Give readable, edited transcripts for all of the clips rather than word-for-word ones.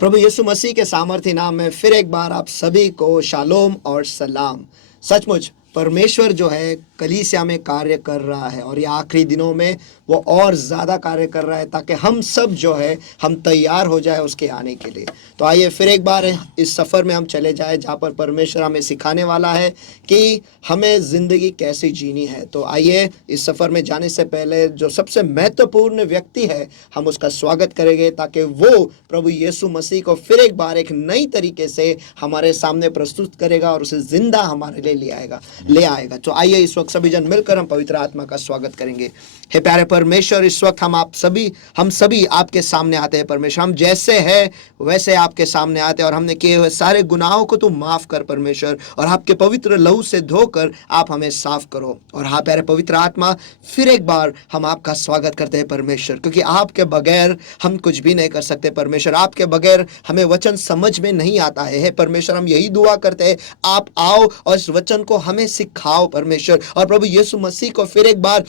प्रभु यीशु मसीह के सामर्थ्य नाम में फिर एक बार आप सभी को शालोम और सलाम। सचमुच परमेश्वर जो है कलीसिया में कार्य कर रहा है और ये आखिरी दिनों में वो और ज़्यादा कार्य कर रहा है ताकि हम सब जो है हम तैयार हो जाए उसके आने के लिए। तो आइए फिर एक बार इस सफ़र में हम चले जाए जहाँ पर परमेश्वर हमें सिखाने वाला है कि हमें ज़िंदगी कैसे जीनी है। तो आइए इस सफ़र में जाने से पहले जो सबसे महत्वपूर्ण व्यक्ति है हम उसका स्वागत करेंगे ताकि वो प्रभु यीशु मसीह को फिर एक बार एक नई तरीके से हमारे सामने प्रस्तुत करेगा और उसे जिंदा हमारे लिए ले आएगा। तो आइए इस वक्त सभी जन मिलकर हम पवित्र आत्मा का स्वागत करेंगे। हे प्यारे परमेश्वर, इस वक्त हम सभी आपके सामने आते हैं। परमेश्वर, हम जैसे हैं वैसे आपके सामने आते हैं और हमने किए हुए सारे गुनाहों को तू माफ कर परमेश्वर, और आपके पवित्र लहू से धोकर आप हमें साफ करो। और हाँ प्यारे पवित्र आत्मा, फिर एक बार हम आपका स्वागत करते हैं परमेश्वर, क्योंकि आपके बगैर हम कुछ भी नहीं कर सकते परमेश्वर। आपके बगैर हमें वचन समझ में नहीं आता है। हे परमेश्वर, हम यही दुआ करते हैं, आप आओ और इस वचन को हमें सिखाओ परमेश्वर, और प्रभु यीशु मसीह को फिर एक बार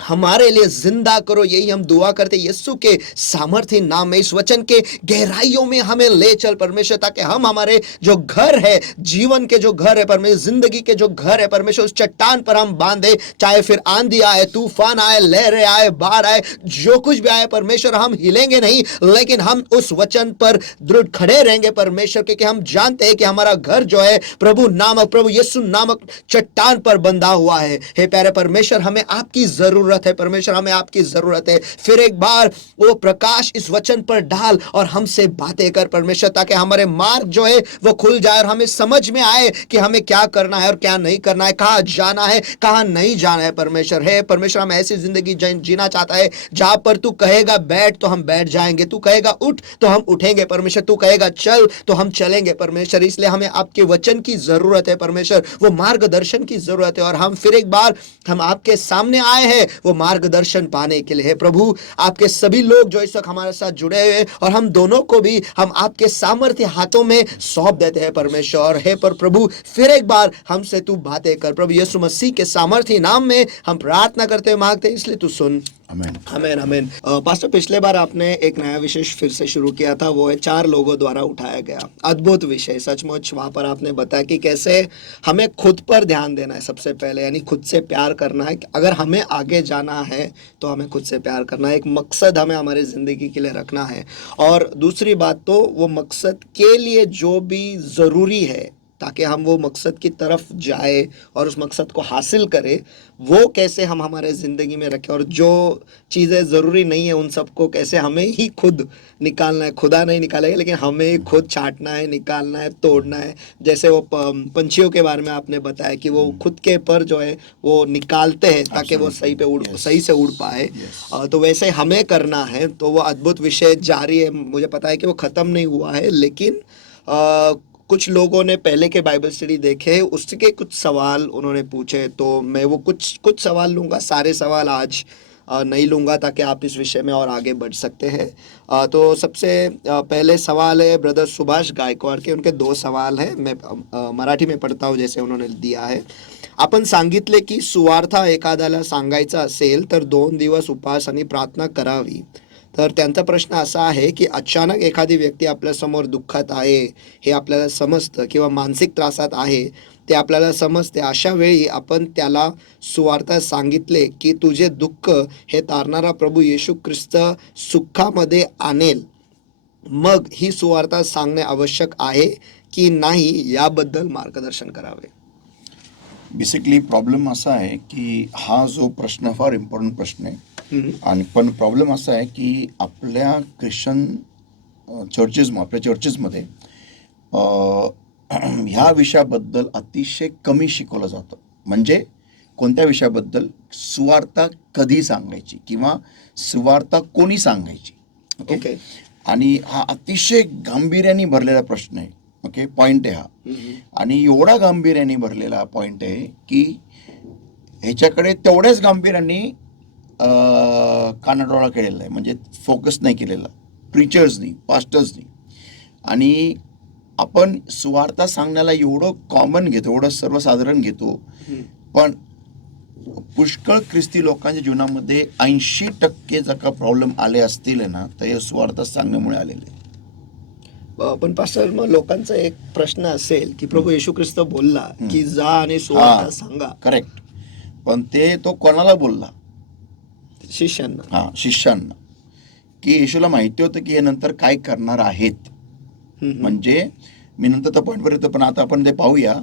हमारे लिए जिंदा करो। यही हम दुआ करते यीशु के सामर्थ्य नाम में। इस वचन के गहराइयों में हमें ले चल परमेश्वर, ताकि हम हमारे जो घर है, जीवन के जो घर है परमेश्वर, जिंदगी के जो घर है परमेश्वर, उस चट्टान पर हम बांधे। चाहे फिर आंधी आए, तूफान आए, लहरें आए, बाढ़ आए, जो कुछ भी आए परमेश्वर, हम हिलेंगे नहीं, लेकिन हम उस वचन पर दृढ़ खड़े रहेंगे परमेश्वर, क्योंकि हम जानते हैं कि हमारा घर जो है प्रभु यीशु नामक चट्टान पर बंधा हुआ है। हे प्यारे परमेश्वर, हमें आपकी जरूरत है परमेश्वर, हमें आपकी जरूरत है। फिर एक बार वो प्रकाश इस वचन पर डाल और हमसे बातें कर परमेश्वर, ताकि हमारे मार्ग जो है वो खुल जाए और हमें समझ में आए कि हमें क्या करना है और क्या नहीं करना है, कहाँ जाना है, कहाँ नहीं जाना है परमेश्वर। हे परमेश्वर, हम ऐसी जिंदगी जीना चाहता है जहां पर तू कहेगा बैठ तो हम बैठ जाएंगे, तू कहेगा उठ तो हम उठेंगे परमेश्वर, तू कहेगा चल तो हम चलेंगे परमेश्वर। इसलिए हमें आपके वचन की जरूरत है परमेश्वर, वो मार्गदर्शन की जरूरत है। और हम फिर एक बार हम आपके सामने आए हैं वो मार्गदर्शन पाने के लिए। है प्रभु, आपके सभी लोग जो इस वक्त हमारे साथ जुड़े हुए और हम दोनों को भी हम आपके सामर्थ्य हाथों में सौंप देते हैं परमेश्वर। है पर प्रभु, फिर एक बार हमसे तू बातें कर प्रभु यीशु मसीह के सामर्थ्य नाम में हम प्रार्थना करते हुए मांगते हैं, इसलिए तू सुन। आमेन आमेन आमेन। पास्टर, पिछले बार आपने एक नया विषय फिर से शुरू किया था, वो है 4 लोगों द्वारा उठाया गया अद्भुत विषय। सचमुच वहां पर आपने बताया कि कैसे हमें खुद पर ध्यान देना है सबसे पहले, यानी खुद से प्यार करना है। अगर हमें आगे जाना है तो हमें खुद से प्यार करना है, एक मकसद हमें हमारी ज़िंदगी के लिए रखना है। और दूसरी बात तो वो मकसद के लिए जो भी ज़रूरी है ताकि हम वो मकसद की तरफ जाए और उस मकसद को हासिल करें, वो कैसे हम हमारे ज़िंदगी में रखें, और जो चीज़ें ज़रूरी नहीं है उन सबको कैसे हमें ही खुद निकालना है। खुदा नहीं निकालेगा, लेकिन हमें ही खुद छांटना है, निकालना है, तोड़ना है। जैसे वो पंछियों के बारे में आपने बताया कि वो खुद के पर जो है वो निकालते हैं ताकि वो सही से उड़ पाए। तो वैसे हमें करना है। तो वो अद्भुत विषय जारी है। मुझे पता है कि वो ख़त्म नहीं हुआ है, लेकिन कुछ लोगों ने पहले के बाइबल स्टडी देखे, उसके कुछ सवाल उन्होंने पूछे, तो मैं वो कुछ सवाल लूँगा, सारे सवाल आज नहीं लूँगा, ताकि आप इस विषय में और आगे बढ़ सकते हैं। तो सबसे पहले सवाल है ब्रदर सुभाष गायकवाड़ के, उनके 2 सवाल हैं। मैं मराठी में पढ़ता हूँ जैसे उन्होंने दिया है। आपण सांगितले की सुवार्था एखाद्याला सांगायचा असेल तर 2 दिवस उपवास आणि प्रार्थना करावी। तर त्यांचा प्रश्न असा आहे की अचानक एखादी व्यक्ती आपल्यासमोर दुःखात आहे हे आपल्याला समजतं, किंवा मानसिक त्रासात आहे ते आपल्याला समजते, अशा वेळी आपण त्याला सुवार्ता सांगितले की तुझे दुःख हे तारणारा प्रभू येशू ख्रिस्त सुखामध्ये आणेल, मग ही सुवार्ता सांगणे आवश्यक आहे की नाही, याबद्दल मार्गदर्शन करावे। बेसिकली प्रॉब्लेम असा आहे की हा जो प्रश्न फार इम्पॉर्टंट प्रश्न आहे। आणि पण प्रॉब्लेम असा आहे की आपल्या ख्रिश्चन आपल्या चर्चेसमध्ये ह्या विषयाबद्दल अतिशय कमी शिकवलं जातं। म्हणजे कोणत्या विषयाबद्दल? सुवार्ता कधी सांगायची किंवा सुवार्ता कोणी सांगायची। ओके, आणि हा अतिशय गांभीर्याने भरलेला प्रश्न आहे। ओके, पॉईंट आहे हा, आणि एवढा गांभीर्याने भरलेला पॉईंट आहे की ह्याच्याकडे तेवढ्याच गांभीर्याने कानाडोळा केलेला आहे, म्हणजे फोकस नाही केलेला प्रीचर्सनी, पास्टर्सनी। आणि आपण सुवार्ता सांगण्याला एवढं कॉमन घेतो, एवढं सर्वसाधारण घेतो, पण पुष्कळ ख्रिस्ती लोकांच्या जीवनामध्ये 80% जर का प्रॉब्लेम आले असतील ना, तर हे सुवार्ता सांगण्यामुळे आलेले। पण पास्टर, मग लोकांचा एक प्रश्न असेल की प्रभू येशू ख्रिस्त बोलला की जा आणि सुवार्ता सांगा. करेक्ट. पण तो कोणाला बोलला? शिष्यांना. शिष्यांना. की येशूला माहिती होतं की हे नंतर काय करणार आहेत. म्हणजे मी नंतर त्या पॉईंटवर येतो, पण आता आपण ते पाहूया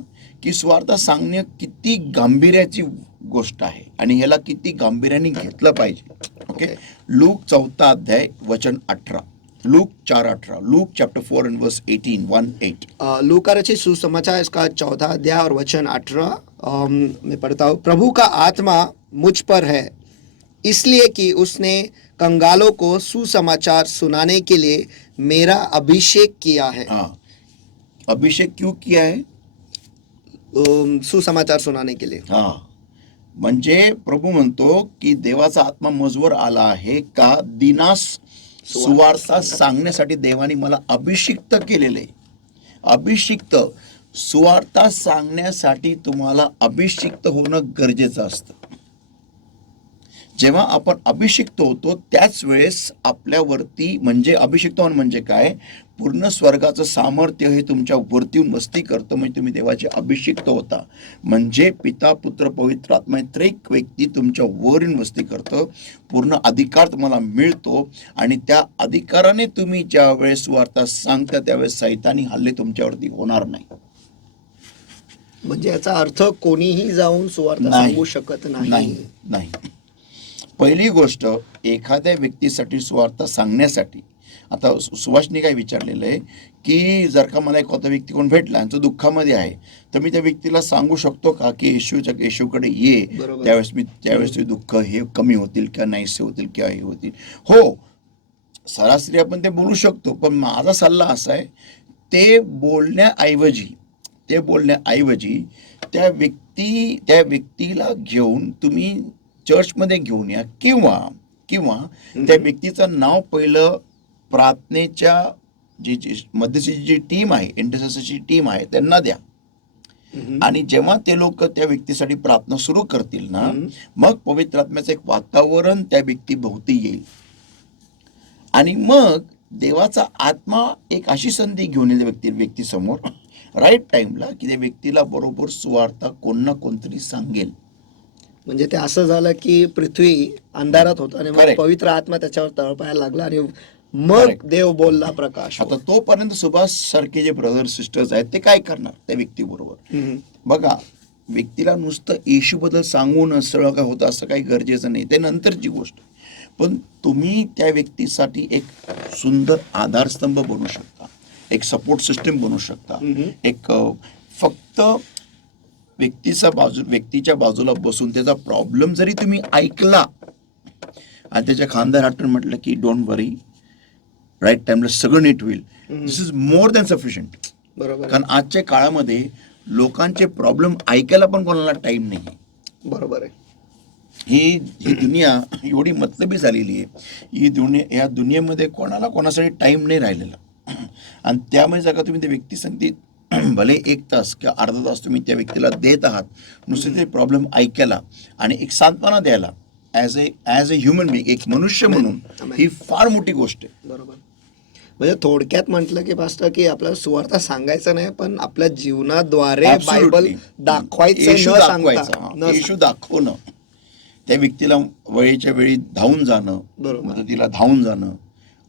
की सुवार्ता सांगणे किती गांभीर्याची गोष्ट आहे आणि ह्याला किती गांभीर्याने घेतलं पाहिजे. ओके. लूक 4 अध्याय वचन 18. Look 4:18. Luke chapter 4 and verse 18. लूका रचित सुसमाचार इसका 14 अध्याय और वचन 18 मैं पढ़ता हूँ. प्रभु का आत्मा मुझ पर है, इसलिए कि उसने कंगालों को सुसमाचार सुनाने के लिए मेरा अभिषेक किया है. अभिषेक क्यों किया है? सुसमाचार सुनाने के लिए. म्हणजे प्रभू म्हणतो की देवाचा आत्मा मजवर आला आहे का दिनास सुवार्ता सांगण्यासाठी देवाने मला अभिषिक्त केलेले. अभिषिक्त सुवार्ता सांगण्यासाठी तुम्हाला अभिषिक्त होणं गरजेचं असतं. जेव्हा आपण अभिषिक्त होतो त्याच वेळेस आपल्यावरती, म्हणजे अभिषिक्त होणं म्हणजे काय, पूर्ण स्वर्गाचं सामर्थ्य हे तुमच्या वरती वस्ती करतं. म्हणजे तुम्ही देवाचे अभिषिक्त होता. म्हणजे पिता पुत्र पवित्र आत्मा त्रिक व्यक्ती तुमच्या वरून वस्ती करतं. पूर्ण अधिकार तुम्हाला मिळतो आणि त्या अधिकाराने तुम्ही ज्या वेळेस वार्ता सांगता त्यावेळेस सैतानी हल्ले तुमच्यावरती होणार नाही. म्हणजे याचा अर्थ कोणीही जाऊन सुवार्ता सांगू शकत नाही. पहिली गोष्ट, एखाद्या व्यक्तीसाठी सुवार्ता सांगण्यासाठी, आता सुभाषने काय विचारलेलं आहे की जर का मला एखादा व्यक्ती कोण भेटला आणि तो दुःखामध्ये आहे तर मी त्या व्यक्तीला सांगू शकतो का की येशूकडे ये, त्यावेळेस दुःख हे कमी होतील किंवा नाहीसे होतील किंवा हे होतील. हो, सरासरी आपण ते बोलू शकतो, पण माझा सल्ला असा आहे ते बोलण्याऐवजी त्या व्यक्तीला घेऊन तुम्ही चर्चमध्ये घेऊन या किंवा त्या व्यक्तीचं नाव पहिलं प्रार्थनेच्या जी मध्यस्थीची जी टीम आहे, इंटरसेसरची टीम आहे, त्यांना द्या. आणि जेव्हा ते लोक त्या व्यक्तीसाठी प्रार्थना सुरू करतील ना, मग पवित्र आत्म्याचं एक वातावरण त्या व्यक्तीभोवती येईल आणि मग देवाचा आत्मा एक अशी संधी घेऊन येईल व्यक्तीसमोर राईट टाइमला की त्या व्यक्तीला बरोबर सुवार्ता कोण ना कोणतरी सांगेल. म्हणजे ते असं झालं की पृथ्वी अंधारात होता आणि मग पवित्र आत्मा त्याच्यावर तळपायला लागला आणि मग देव बोलला प्रकाश. आता तोपर्यंत सुभाष सारखे जे ब्रदर सिस्टर्स आहेत ते काय करणार त्या व्यक्तीबरोबर? बघा, व्यक्तीला नुसतं येशूबद्दल सांगून सगळं काय होतं असं काही गरजेचं नाही, ते नंतरची गोष्ट. पण तुम्ही त्या व्यक्तीसाठी एक सुंदर आधारस्तंभ बनू शकता, एक सपोर्ट सिस्टम बनू शकता. एक फक्त व्यक्तीच्या बाजूला बसून त्याचा प्रॉब्लेम जरी तुम्ही ऐकला आणि त्याच्या खांद्यावर हातून म्हटलं की डोंट वरी, राईट टाइमला सगळं नीट होईल, दिस इज मोर दॅन सफिशियंट. बरोबर. कारण आजच्या काळामध्ये लोकांचे प्रॉब्लेम ऐकायला पण कोणाला टाइम नाही. बरोबर आहे. ही दुनिया एवढी मतलबी झालेली आहे. या दुनियेमध्ये कोणासाठी टाइम नाही राहिलेला. आणि त्यामुळे जर का तुम्ही त्या व्यक्ती सांगते भले 1 तास किंवा अर्धा तास तुम्ही त्या व्यक्तीला देत आहात नुसते ते प्रॉब्लेम ऐकायला आणि एक सांत्वना द्यायला ॲज अ ह्युमन बिंग, एक मनुष्य म्हणून, ही फार मोठी गोष्ट आहे. बरोबर. म्हणजे थोडक्यात म्हटलं की पास्टर की आपल्याला सुवार्ता सांगायचं नाही, पण आपल्या जीवनाद्वारे बायबल दाखवायचं, येशू दाखवणं, त्या व्यक्तीला वेळेच्या वेळी धावून जाणं, मदतीला धावून जाणं,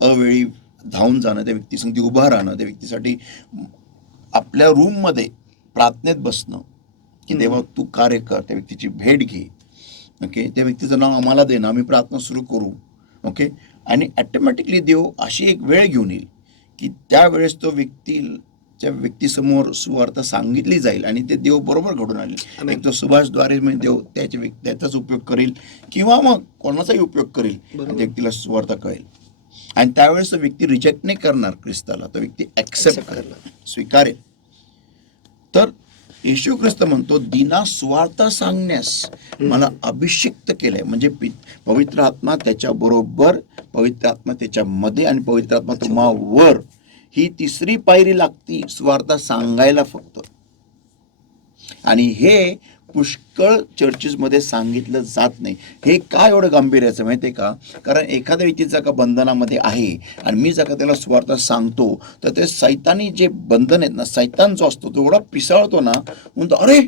अवेळी धावून जाणं, त्या व्यक्तीसाठी उभं राहणं, त्या व्यक्तीसाठी आपल्या रूममध्ये प्रार्थनेत बसणं की देवा तू कार्य कर, त्या व्यक्तीची भेट घे. ओके, त्या व्यक्तीचं नाव आम्हाला देणं, आम्ही प्रार्थना सुरू करू. ओके, आणि ॲटोमॅटिकली देव अशी एक वेळ घेऊन येईल की त्यावेळेस तो व्यक्तीसमोर सुवार्ता सांगितली जाईल आणि ते देव बरोबर घडून आले. एक तो सुभाषद्वारे देव त्याचाच उपयोग करेल किंवा मग कोणाचाही उपयोग करेल, त्या व्यक्तीला सुवार्ता कळेल. आणि त्यावेळेस तो व्यक्ती रिजेक्ट नाही करणार ख्रिस्ताला, तो व्यक्ती ॲक्सेप्ट करणार, स्वीकारेल. तर येशू ख्रिस्त म्हणतो दिना सुवार्ता सांगण्यास मला अभिषिक्त केलंय. म्हणजे पवित्र आत्मा त्याच्या बरोबर, पवित्र आत्मा त्याच्यामध्ये आणि पवित्र आत्मा तुम्हावर, ही तिसरी पायरी लागती सुवार्ता सांगायला फक्त. आणि हे पुष्कळ चर्चेसमध्ये सांगितलं जात नाही. हे का एवढं गांभीर्याचं माहिती आहे का? कारण एखाद्या व्यक्ती जर का बंधनामध्ये आहे आणि मी जर का त्याला सुवार्ता सांगतो तर ते सैतानी जे बंधन आहेत ना, सैतान जो असतो तो एवढा पिसाळतो ना, म्हणतो अरे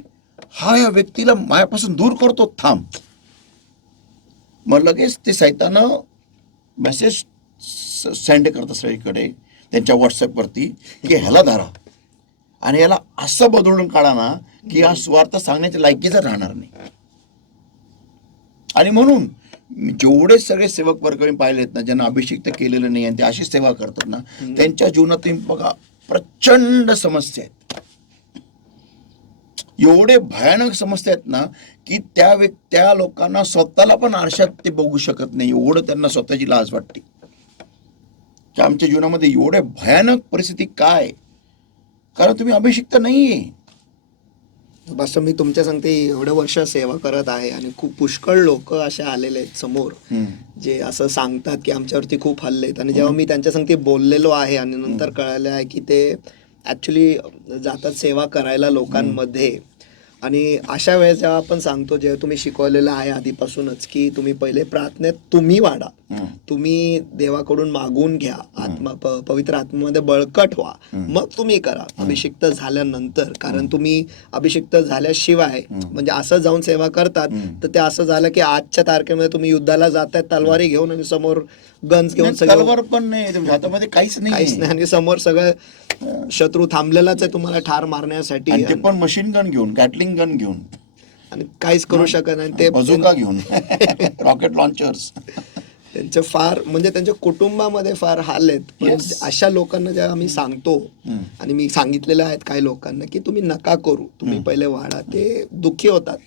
हा या व्यक्तीला माझ्यापासून दूर करतो, थांब. मग लगेच ते सैतानं मेसेज सेंड करतं सगळीकडे त्यांच्या व्हॉट्सअपवरती की ह्याला धरा आणि याला असं बदलून काढा ना की हा सुवार्थ सांगण्याच्या लायकीचा राहणार नाही. आणि म्हणून जेवढे सगळे सेवक वर्ग मी पाहिलेत ना, ज्यांना अभिषेक तर केलेलं नाही आणि ते अशी सेवा करतात ना, त्यांच्या जीवनात तुम्ही बघा प्रचंड समस्या आहेत. एवढे भयानक समस्या आहेत ना की त्या लोकांना स्वतःला पण आरशात ते बघू शकत नाही, एवढं त्यांना स्वतःची लाज वाटते की आमच्या जीवनामध्ये एवढे भयानक परिस्थिती काय? कारण तुम्ही अभिषिक्त नाहीये. बस मी तुमच्या सांगते एवढे वर्ष सेवा करत आहे आणि खूप पुष्कळ लोक असे आलेले आहेत समोर जे असं सांगतात की आमच्यावरती खूप हल्ले आहेत. आणि जेव्हा मी त्यांच्या सांगते बोललेलो आहे आणि नंतर कळालं आहे की ते ऍक्च्युली जातात सेवा करायला लोकांमध्ये. आणि अशा वेळेस जेव्हा आपण सांगतो, जेव्हा तुम्ही शिकवलेलं आहे आधीपासूनच की तुम्ही पहिले प्रार्थनेत तुम्ही वाढा, तुम्ही देवाकडून मागून घ्या, पवित्र आत्म्यामध्ये बळकट व्हा, मग तुम्ही करा अभिषिक्त झाल्यानंतर. कारण तुम्ही अभिषिक्त झाल्याशिवाय म्हणजे असं जाऊन सेवा करतात तर ते असं झालं की आजच्या तारखेमध्ये तुम्ही युद्धाला जाताय तलवारी घेऊन आणि समोर गन्स घेऊन, तलवार पण नाही तुमच्या हातामध्ये, काहीच नाही आणि समोर सगळं शत्रू थांबलेलाच आहे तुम्हाला ठार मारण्यासाठी, ते पण मशीन गन घेऊन, गॅटलिंग गन घेऊन, आणि काहीच करू शकत नाही ते, बझुका घेऊन, रॉकेट लॉन्चर्स. त्यांचं फार म्हणजे त्यांच्या कुटुंबामध्ये फार हाल आहेत. पण अशा लोकांना जेव्हा आम्ही सांगतो, आणि मी सांगितलेलं आहेत काही लोकांना की तुम्ही नका करू, तुम्ही पहिले वाढा, ते दुःखी होतात.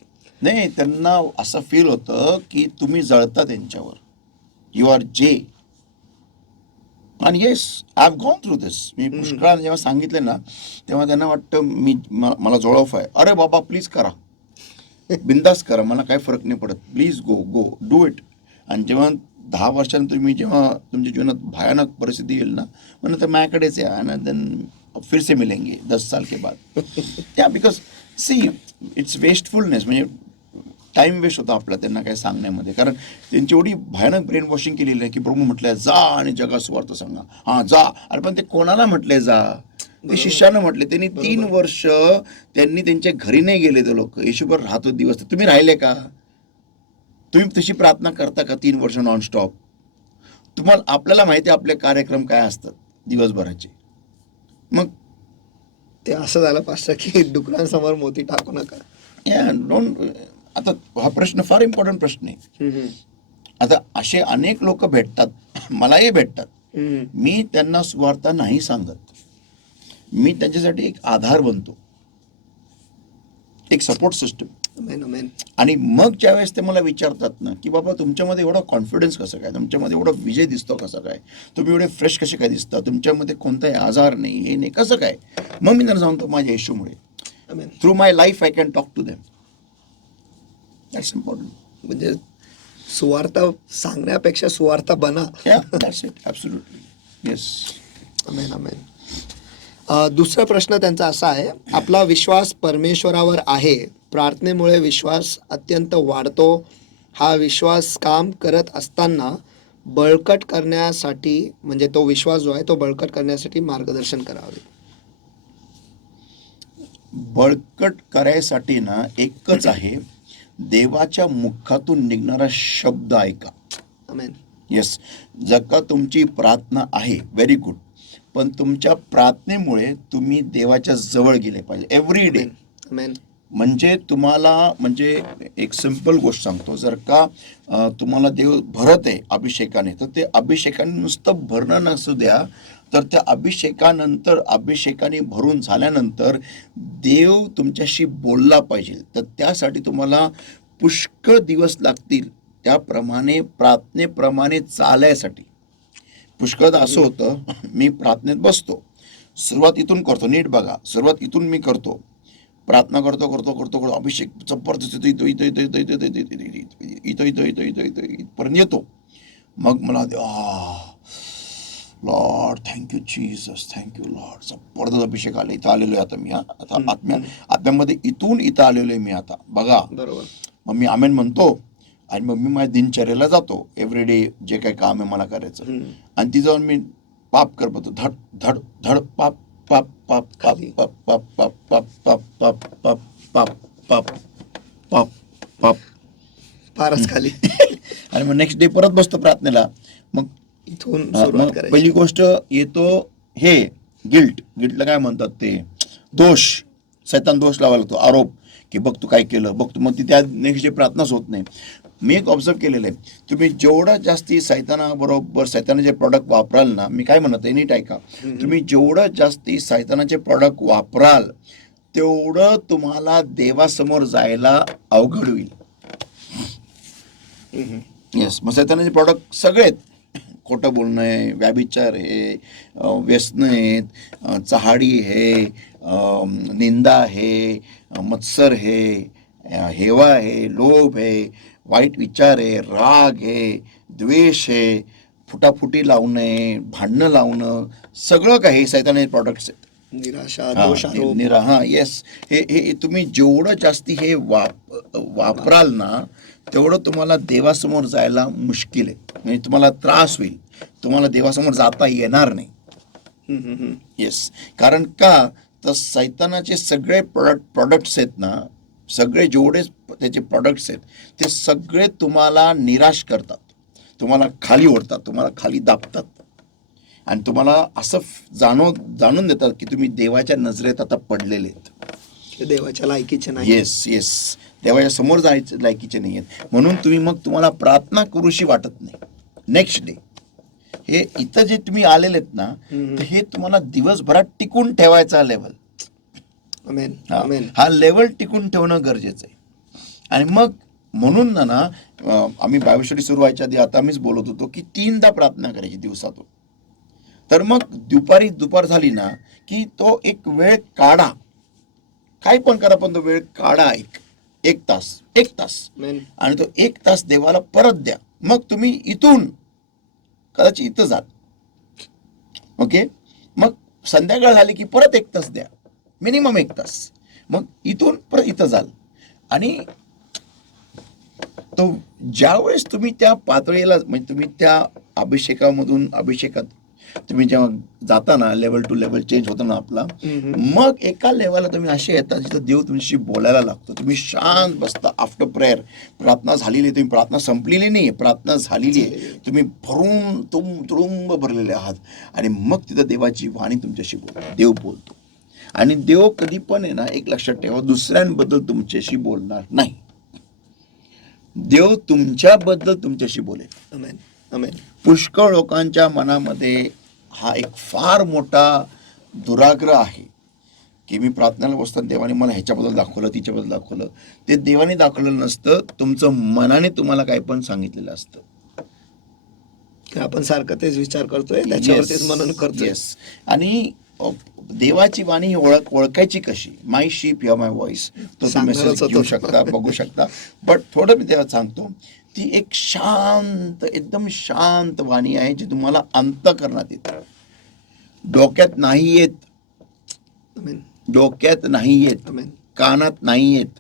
नाही, त्यांना असं फील होतं की तुम्ही जळता त्यांच्यावर, यू आर जे. आणि yes, I have gone through this. मी पुष्कळाने जेव्हा सांगितले ना तेव्हा त्यांना वाटतं मला जोळफ आहे. अरे बाबा प्लीज करा, बिंदास करा, मला काही फरक नाही पडत, प्लीज गो डू इट. आणि जेव्हा 10 वर्षांनंतर तुम्ही जेव्हा तुमच्या जीवनात भयानक परिस्थिती येईल ना, मग नंतर माझ्याकडेच या आणि देन फिर से मिलेंगे 10 साल के बाद. त्या बिकॉज सी इट्स वेस्टफुलनेस, म्हणजे टाइम वेस्ट होता आपला त्यांना काय सांगण्यामध्ये. कारण त्यांची एवढी भयानक ब्रेन वॉशिंग केलेली आहे की प्रभू म्हटलंय जा आणि जगा सुवार्थ सांगा. हां जा. अरे पण ते कोणाला म्हटलंय जा? ते शिष्यानं म्हटले. त्यांनी 3 वर्ष त्यांनी त्यांच्या घरी नाही गेले ते लोक, येशूवर राहतो दिवस. तुम्ही राहिले का? तुम्ही तशी प्रार्थना करता का 3 वर्ष नॉनस्टॉप? तुम्हाला, आपल्याला माहिती आहे आपले कार्यक्रम काय असतात दिवसभराचे. मग ते असं झालं पास्टर की डुकरांसमोर मोती टाकू नका. डोंट. आता हा प्रश्न फार इम्पॉर्टंट प्रश्न आहे. आता असे अनेक लोक भेटतात, मलाही भेटतात. मी त्यांना सुवार्ता नाही सांगत, मी त्यांच्यासाठी एक आधार बनतो, एक सपोर्ट सिस्टम. आणि मग ज्यावेळेस ते मला विचारतात ना की बाबा तुमच्यामध्ये एवढा कॉन्फिडन्स कसं काय, तुमच्यामध्ये एवढा विजय दिसतो कसं काय, तुम्ही एवढे फ्रेश कसे काय दिसता, तुमच्यामध्ये कोणताही आजार नाही, हे नाही, कसं काय? मग मी त्यांना सांगतो माझ्या येशूमुळे. Through my life I can talk to them. That's important. म्हणजे सुवार्ता सांगण्यापेक्षा सुवार्ता बना. That's it. Absolutely. Yes. Amen, amen. दुसरा प्रश्न त्यांचा असा आहे, आपला विश्वास परमेश्वरावर आहे, प्रार्थनेमुळे विश्वास अत्यंत वाढतो, हा विश्वास काम करत असताना बळकट करण्यासाठी, म्हणजे तो विश्वास जो आहे तो बळकट करण्यासाठी मार्गदर्शन करावे. बळकट करायसाठी ना एकच आहे, देवाच्या मुखातून निघणारा शब्द ऐका. आमेन. येस. जर का तुमची प्रार्थना आहे, व्हेरी गुड, पण तुमच्या प्रार्थनेमुळे तुम्ही देवाच्या जवळ गेले पाहिजे एव्हरी डे. आमेन. म्हणजे तुम्हाला, म्हणजे एक सिंपल गोष्ट सांगतो, जर का तुम्हाला देव भरत आहे अभिषेकाने, तर ते अभिषेकाने नुसतं भरणं नसू द्या, तर त्या अभिषेकाने भरून झाल्यानंतर देव तुमच्याशी बोलला पाहिजे. तर त्यासाठी तुम्हाला पुष्कळ दिवस लागतील, त्याप्रमाणे प्रार्थनेप्रमाणे चालायसाठी. पुष्कळदा असं होतं, मी प्रार्थनेत बसतो, सुरुवात इथून करतो, नीट बघा, सुरुवात इथून मी करतो, प्रार्थना करतो, अभिषेक जबरदस्त इथं इथपर्यंत येतो. मग मला Lord thank you Jesus, thank you Lord. जबरदस्त अभिषेक आले. इथं आलेलो आहे आता मी. आता आत्म्यामध्ये इथून इथं आलेलो आहे मी आता बघा. बरोबर. मग मी आमेन म्हणतो आणि मग मी माझ्या दिनचर्याला जातो. एव्हरीडे जे काही काम आहे मला करायचं, आणि ती जाऊन मी पाप करतो. धड धड धड पाप पाप पाप पाप पाप पाप पाप पाप पाप पाप पाप पाप पाप पाप फारच खाली. आणि मग नेक्स्ट डे परत बसतो प्रार्थनेला. मग इथून मग सुरुवात करायची. पहिली गोष्ट येतो हे गिल्टला काय म्हणतात ते, दोष. सैतान दोष लावायला लागतो, आरोप, की बघ तू काय केलं, बघ तू. मग ती त्या नेक्स्ट डे प्रार्थनाच होत नाही. मी एक ऑब्झर्व केलेलं आहे, तुम्ही जेवढं जास्ती सैतानाबरोबर सैतानाचे प्रॉडक्ट वापराल ना, मी काय म्हणत आहे नीट ऐका, तुम्ही जेवढं जास्ती सैतानाचे प्रॉडक्ट वापराल तेवढं तुम्हाला देवासमोर जायला अवघड होईल. येस. मग सैतानाचे प्रॉडक्ट सगळे आहेत. खोटं बोलणं आहे, व्याभिचार आहे, व्यसन आहेत, चहाडी आहे, निंदा आहे, मत्सर आहे, हेवा आहे, लोभ आहे, वाईट विचार आहे, राग आहे, द्वेष आहे, फुटाफुटी लावणं, भांडणं लावणं, सगळं काही सैतानाचे प्रॉडक्ट्स आहेत. निराशा, दोष, आरोप. येस. हे तुम्ही जेवढं जास्ती हे वापराल ना, तेवढं तुम्हाला देवासमोर जायला मुश्किल आहे. म्हणजे तुम्हाला त्रास होईल, तुम्हाला देवासमोर जाता येणार नाही. येस. कारण का तर सैतानाचे सगळे प्रॉडक्ट्स आहेत ना, सगळे जेवढे त्याचे प्रॉडक्ट्स आहेत ते सगळे तुम्हाला निराश करतात, तुम्हाला खाली ओढतात, तुम्हाला खाली दाबतात, आणि तुम्हाला असं जाणून देतात की तुम्ही देवाच्या नजरेत आता पडलेले आहेत, देवाच्या लायकीचे नाही. येस. देवाच्या समोर जायचं लायकीचे नाही आहेत. म्हणून तुम्हाला प्रार्थना करूशी वाटत नाही. नेक्स्ट डे हे इथं जे तुम्ही आलेले आहेत ना, तर हे तुम्हाला दिवसभरात टिकून ठेवायचा लेवल. हा लेवल टिकून ठेवणं गरजेचं आहे. आणि मग म्हणून ना आम्ही बायबल स्टडी सुरू व्हायच्या आधी आता आम्हीच बोलत होतो की 3दा प्रार्थना करायची दिवसातून. तर मग दुपार झाली ना की तो एक वेळ काढा, काय पण करा पण तो वेळ काढा, एक तास, आणि तो 1 तास देवाला परत द्या. मग तुम्ही इथून कदाचित इथं जाल, ओके. मग संध्याकाळ झाली की परत 1 तास द्या, मिनिमम 1 तास. मग इथून परत इथं जाल, आणि तो ज्यावेळेस तुम्ही त्या पातळीला, म्हणजे तुम्ही त्या अभिषेकात तुम्ही जेव्हा जाता ना, लेवल टू लेवल चेंज होतं ना आपला, मग एका लेवलला तुम्ही असे येता जिथं देव तुमच्याशी बोलायला लागतो. तुम्ही शांत बसता आफ्टर प्रेयर. प्रार्थना झालेली आहे, तुम्ही प्रार्थना संपलेली नाही, प्रार्थना झालेली आहे, तुम्ही भरून तुडुंब भरलेले आहात, आणि मग तिथं देवाची वाणी तुमच्याशी बोलतो, देव बोलतो. आणि देव कधी पण आहे ना, एक लक्षात ठेवा, दुसऱ्यांबद्दल तुमच्याशी बोलणार नाही. देव तुमच्याबद्दल तुमच्याशी बोलेल. पुष्कळ लोकांच्या मनामध्ये हा एक फार मोठा दुराग्रह आहे की मी प्रार्थनेला बसताना देवाने मला ह्याच्याबद्दल दाखवलं, तिच्याबद्दल दाखवलं. ते देवाने दाखवलेलं नसतं, तुमचं मनाने तुम्हाला काय पण सांगितलेलं असतं. आपण सारखं तेच विचार करतोय, त्याच्यावरतीच मनन करतोय. येस. आणि देवाची वाणी ओळखायची कशी? माय शीप हिअर माय व्हॉइस. तो तुम्ही मेसेज घेऊ शकता, बघू शकता. बट थोडं मी तेव्हा सांगतो, ती एक शांत, एकदम शांत वाणी आहे जी तुम्हाला अंतःकरणात येते. डोक्यात नाही येत, कानात नाही येत.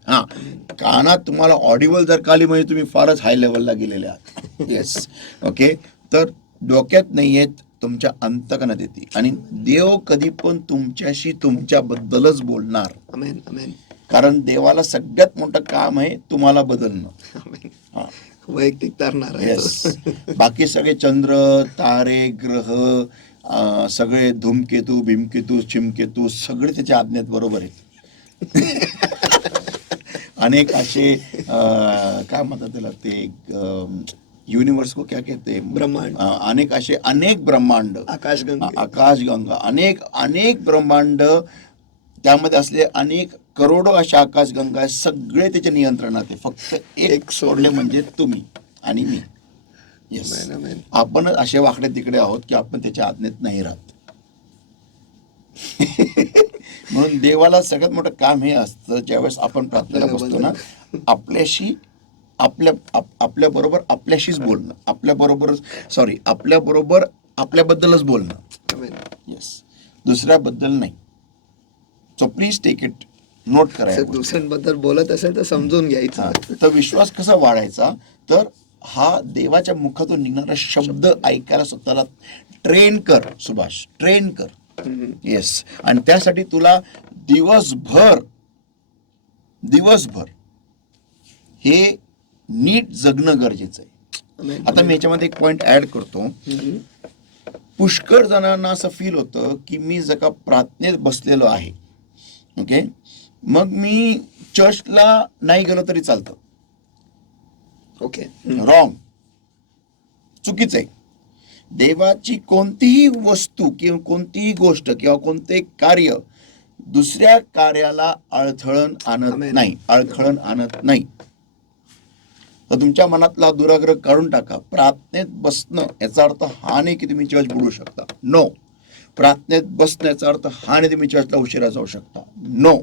कानात तुम्हाला ऑडिबल जर का आली म्हणजे तुम्ही फारच हाय लेवलला गेलेले आहात. Yes, okay. तर डोक्यात नाही येत, तुमच्या अंतःकरणात येते. आणि देव कधी पण तुमच्याशी तुमच्याबद्दलच बोलणार. कारण देवाला सगळ्यात मोठं काम आहे तुम्हाला बदलणं, वैयक्तिक तरणार. येस. बाकी सगळे चंद्र, तारे, ग्रह, सगळे धूमकेतू, भीमकेतू, चिमकेतू सगळे त्याच्या आज्ञेत बरोबर आहेत. अनेक असे काय म्हणतात त्याला ते युनिवर्स को क्या कहते हैं, ब्रह्मांड. अनेक ब्रह्मांड, आकाशगंगा, अनेक ब्रह्मांड, त्यामध्ये असले अनेक करोडो अशा आकाशगंगा, सगळे त्याच्या नियंत्रणात आहे. फक्त एक सोडले म्हणजे तुम्ही आणि मी. येस. आपण असे वाकडे तिकडे आहोत की आपण त्याच्या आज्ञेत नाही राहत. म्हणून देवाला सगळ्यात मोठं काम हे असतं, ज्यावेळेस आपण प्रार्थनेला बसतो ना, आपल्याबरोबर आपल्याशीच बोलणं, आपल्याबरोबर आपल्याबद्दलच बोलणं. Amen. येस, दुसऱ्याबद्दल नाही. So please take it, note करा या जर गोष्टी. दुसऱ्यांबद्दल बोलत असेल तर समजून हा, घ्यायचं. तर विश्वास कसा वाढायचा, तर हा देवाच्या मुखातून निघणारा शब्द ऐकायला स्वतःला ट्रेन कर सुभाष, ट्रेन कर. येस, आणि त्यासाठी तुला दिवसभर हे नीट जगणं गरजेचं आहे. Amen. आता मी याच्यामध्ये एक पॉइंट ऍड करतो. पुष्कळ जणांना असं फील होतं की मी जर का प्रार्थनेत बसलेलो आहे, ओके, मग मी चर्चला नाही गेलो तरी चालतं. ओके. रॉंग, चुकीचं आहे. देवाची कोणतीही वस्तू किंवा कोणतीही गोष्ट किंवा कोणते कार्य दुसऱ्या कार्याला अडथळण आणत Amen. नाही, अडथळण आणत नाही. तर तुमच्या मनातला दुराग्रह काढून टाका. प्रार्थनेत बसणं याचा अर्थ हा नाही की तुम्ही चर्च बुडू शकता. नो. प्रार्थनेत बसण्याचा अर्थ हा नाही तुम्ही चर्चला उशिरा जाऊ शकता. नो.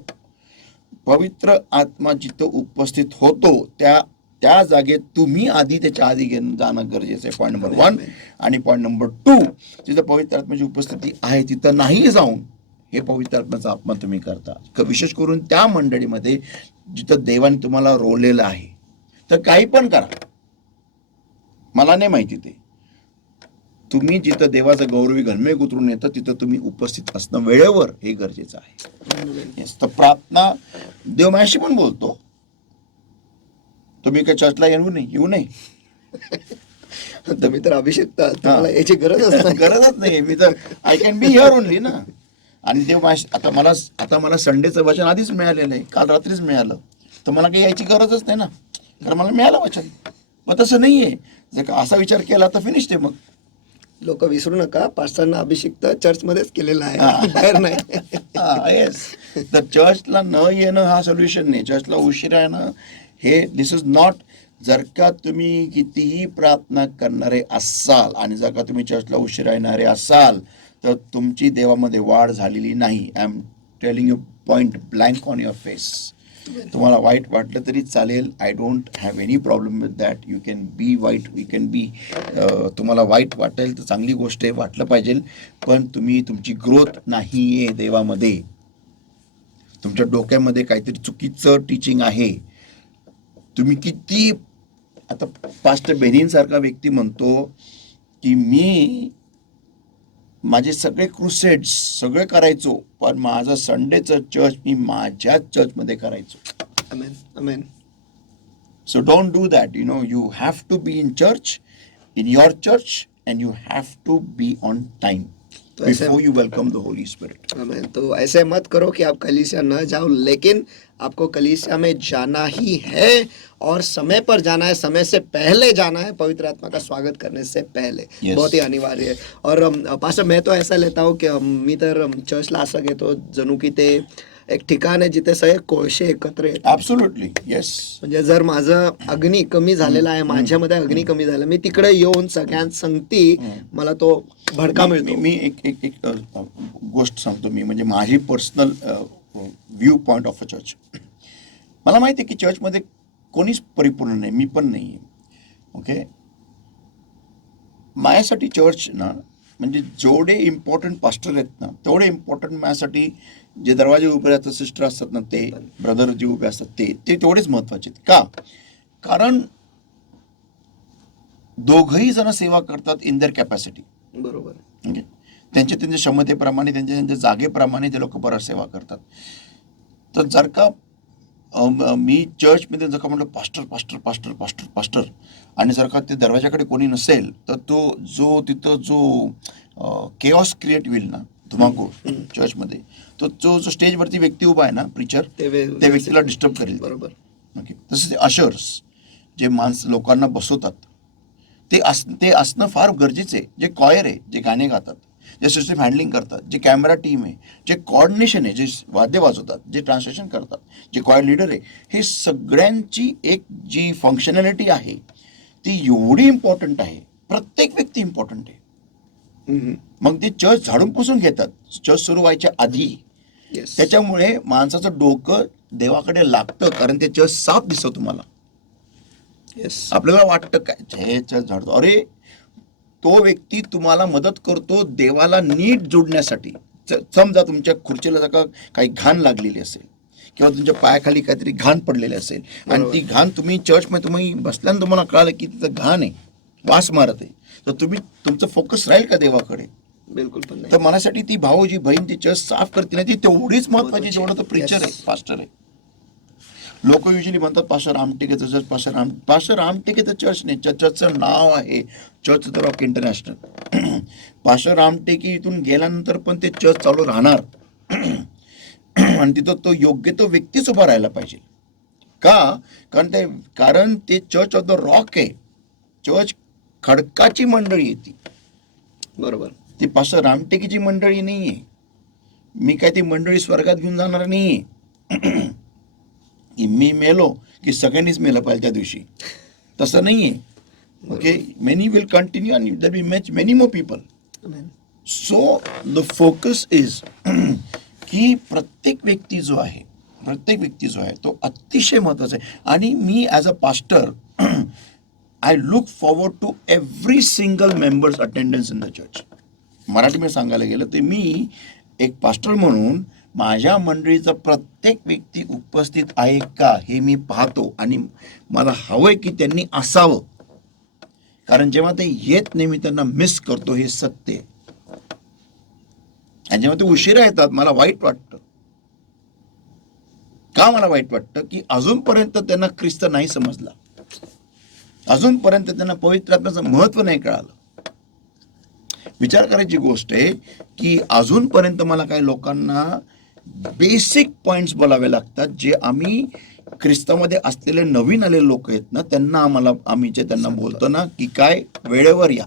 पवित्र आत्मा जिथं उपस्थित होतो त्या जागेत तुम्ही आधी त्याच्या आधी जाणं गरजेचं आहे. Point number 1. आणि पॉईंट नंबर 2, जिथं पवित्र आत्म्याची उपस्थिती आहे तिथं नाही जाऊन हे पवित्र आत्म्याचा अपमान तुम्ही करता. विशेष करून त्या मंडळीमध्ये जिथं देवाने तुम्हाला रोवलेलं आहे. तर काही पण करा, मला नाही माहिती, ते तुम्ही जिथं देवाचं गौरवी घनमेघ उतरून येतं तिथं तुम्ही उपस्थित असणं वेळेवर हे गरजेचं आहे. Yes, तर प्रार्थना देव माझ्याशी पण बोलतो. तुम्ही काय चर्चला येऊ नये. तुम्ही तर अभिषेक आहात, तुम्हाला याची गरजच नाही. गरजच नाही. मी तर I can be here only ना. आणि देव आता मला संडेचं वचन आधीच मिळालेलं आहे, काल रात्रीच मिळालं, तर मला काही यायची गरजच नाही ना, कारण मला मिळालं वचन. मग तसं नाहीये. जर का असा विचार केला तर फिनिश ते. मग लोक विसरू नका, पास्टरना अभिषेक तर चर्च मध्येच केलेला आहे, बाहेर नाही. येस, तर चर्चला न येणं हा सोल्युशन नाही. चर्चला उशिरा येणं हे दिस इज नॉट. जर का तुम्ही कितीही प्रार्थना करणारे असाल आणि जर का तुम्ही चर्चला उशिरा येणारे असाल तर तुमची देवामध्ये वाढ झालेली नाही. I am telling you point blank on your face. तुम्हाला वाईट वाटलं तरी चालेल. I don't have any problem with that. You can be वाईट, वी कॅन बी. तुम्हाला वाईट वाटेल तर चांगली गोष्ट आहे, वाटलं पाहिजे. पण तुमची ग्रोथ नाही आहे देवामध्ये. तुमच्या डोक्यामध्ये काहीतरी चुकीचं टीचिंग आहे. तुम्ही किती, आता पास्टर बेनिनसारखा व्यक्ती म्हणतो की मी माझे सगळे क्रुसेड्स सगळे करायचो, पण माझं संडेचं चर्च मी माझ्याच चर्चमध्ये करायचो. Amen. Amen. So don't do that. You have to be in church, in your church, and you have to be on time before you welcome the Holy Spirit. Amen. तो ऐसे मत करो कि आप कलीसिया न जाओ, लेकिन आपको कलीसिया में जाना ही है और समय पर जाना है, समय से पहले जाना है, पवित्र आत्मा का स्वागत करने से पहले. Yes. बहुत ही अनिवार्य आहे. और पास्टर मैं तो ऐसा लेता हूँ की मी तर चर्चला असं घेतो जणू की ते एक ठिकाण आहे जिथे सगळे कोळशे एकत्र येतात. Absolutely, yes. म्हणजे जर माझं अग्नी कमी झालेला आहे, माझ्यामध्ये अग्नी कमी झाला, मी तिकडे येऊन सगळ्यांत संगती मला तो भडका मिळतो. मी एक गोष्ट सांगतो. मी म्हणजे माझी personal view point of a church. मला माहिती आहे की चर्चमध्ये कोणीच परिपूर्ण नाही, मी पण नाही आहे. ओके, माझ्यासाठी चर्च ना म्हणजे जेवढे इम्पॉर्टंट पास्टर आहेत ना तेवढे इम्पॉर्टंट माझ्यासाठी जे दरवाजे उभे राहतात, सिस्टर असतात ना, ते ब्रदर जे उभे असतात ते तेवढेच महत्वाचे आहेत. का? कारण दोघंही जण सेवा करतात इन देअर कॅपॅसिटी. बरोबर. ओके, त्यांच्या क्षमतेप्रमाणे, त्यांच्या जागेप्रमाणे ते लोक बराच सेवा करतात. तर जर का मी चर्चमध्ये जर का म्हटलं pastor pastor pastor pastor pastor आणि जर का ते दरवाजाकडे कोणी नसेल तर तिथं जो केऑस क्रिएट होईल ना, धुमाकूळ चर्चमध्ये, तो जो स्टेजवरती व्यक्ती उभा आहे ना, प्रिचर, त्या व्यक्तीला डिस्टर्ब करेल. बरोबर. ओके, तसं ते अशर्स जे लोकांना बसवतात ते असणं फार गरजेचं आहे. जे कॉयर आहे, जे गाणे गातात, जे सिस्टम हँडलिंग करतात, जे कॅमेरा टीम आहे, जे कोऑर्डिनेशन आहे, जे वाद्य वाजवतात, जे ट्रान्सलेशन करतात, जे कॉयर लीडर आहे, हे सगळ्यांची एक जी फंक्शनॅलिटी आहे ती एवढी इम्पॉर्टंट आहे. प्रत्येक व्यक्ती इम्पॉर्टंट आहे. मग ते चर्च झाडून पुसून घेतात चर्च सुरू व्हायच्या आधी. त्याच्यामुळे माणसाचं डोकं देवाकडे लागतं, कारण ते चर्च साफ दिसतं तुम्हाला. आपल्याला वाटतं काय हे चर्च झाडतो, अरे तो व्यक्ती तुम्हाला मदत करतो देवाला नीट जोडण्यासाठी. समजा तुमच्या खुर्चीला जर का काही घाण लागलेली असेल किंवा तुमच्या पायाखाली काहीतरी घाण पडलेली असेल आणि ती घाण तुम्ही चर्चमध्ये तुम्ही बसल्यानं तुम्हाला कळालं की तिथं घाण आहे, वास मारत आहे, तर तुम्ही तुमचं फोकस राहील का देवाकडे? बिलकुल पण नाही. तर मनासाठी ती भाऊजी बहीण ती चर्च साफ करते ना, ती तेवढीच महत्वाची जेवढं तो प्रिचर आहे, पास्टर आहे. लोक युजली म्हणतात पास्टर रामटेकेचं चर्च, पास्टर रामटेकेचं चर्च नाही, चर्चचं नाव आहे church the rock international. Pastor Ramteke इथून गेल्यानंतर पण ते चर्च चालू राहणार आणि तिथं तो योग्य तो व्यक्तीच उभा राहायला पाहिजे. का? कारण ते चर्च ऑफ द रॉक आहे. चर्च खडकाची मंडळी आहे ती. बरोबर. ती पास्टर रामटेकीची मंडळी नाही आहे. मी काय ती मंडळी स्वर्गात घेऊन जाणार नाही आहे की मी मेलो की सगळ्यांनीच मेलं पाहिजे त्या दिवशी, तसं नाही आहे. ओके, मेनी विल कंटिन्यू आणि there will much many more people. So the focus is की प्रत्येक व्यक्ती जो आहे तो अतिशय महत्त्वाचा आहे. आणि मी as a pastor I look forward to every single members attendance in the church. मराठीमध्ये सांगायला गेलं तर मी एक पास्टर म्हणून माझ्या मंडळीचा प्रत्येक व्यक्ती उपस्थित आहे का हे मी पाहतो आणि मला हवंय की त्यांनी असावं. कारण जेव्हा ते येत नाही मी त्यांना मिस करतो, हे सत्य आहे. आणि जेव्हा ते उशिरा येतात मला वाईट वाटतं. का मला वाईट वाटतं? की अजूनपर्यंत त्यांना ख्रिस्त नाही समजला, अजूनपर्यंत त्यांना पवित्र आत्म्याचं महत्व नाही कळालं. विचार करायची गोष्ट आहे की अजूनपर्यंत मला काही लोकांना बेसिक पॉइंट्स बोलावे लागतात जे आम्ही ख्रिस्तामध्ये असलेले नवीन आलेले लोक आहेत ना त्यांना आम्ही जे त्यांना बोलतो ना की काय वेळेवर या,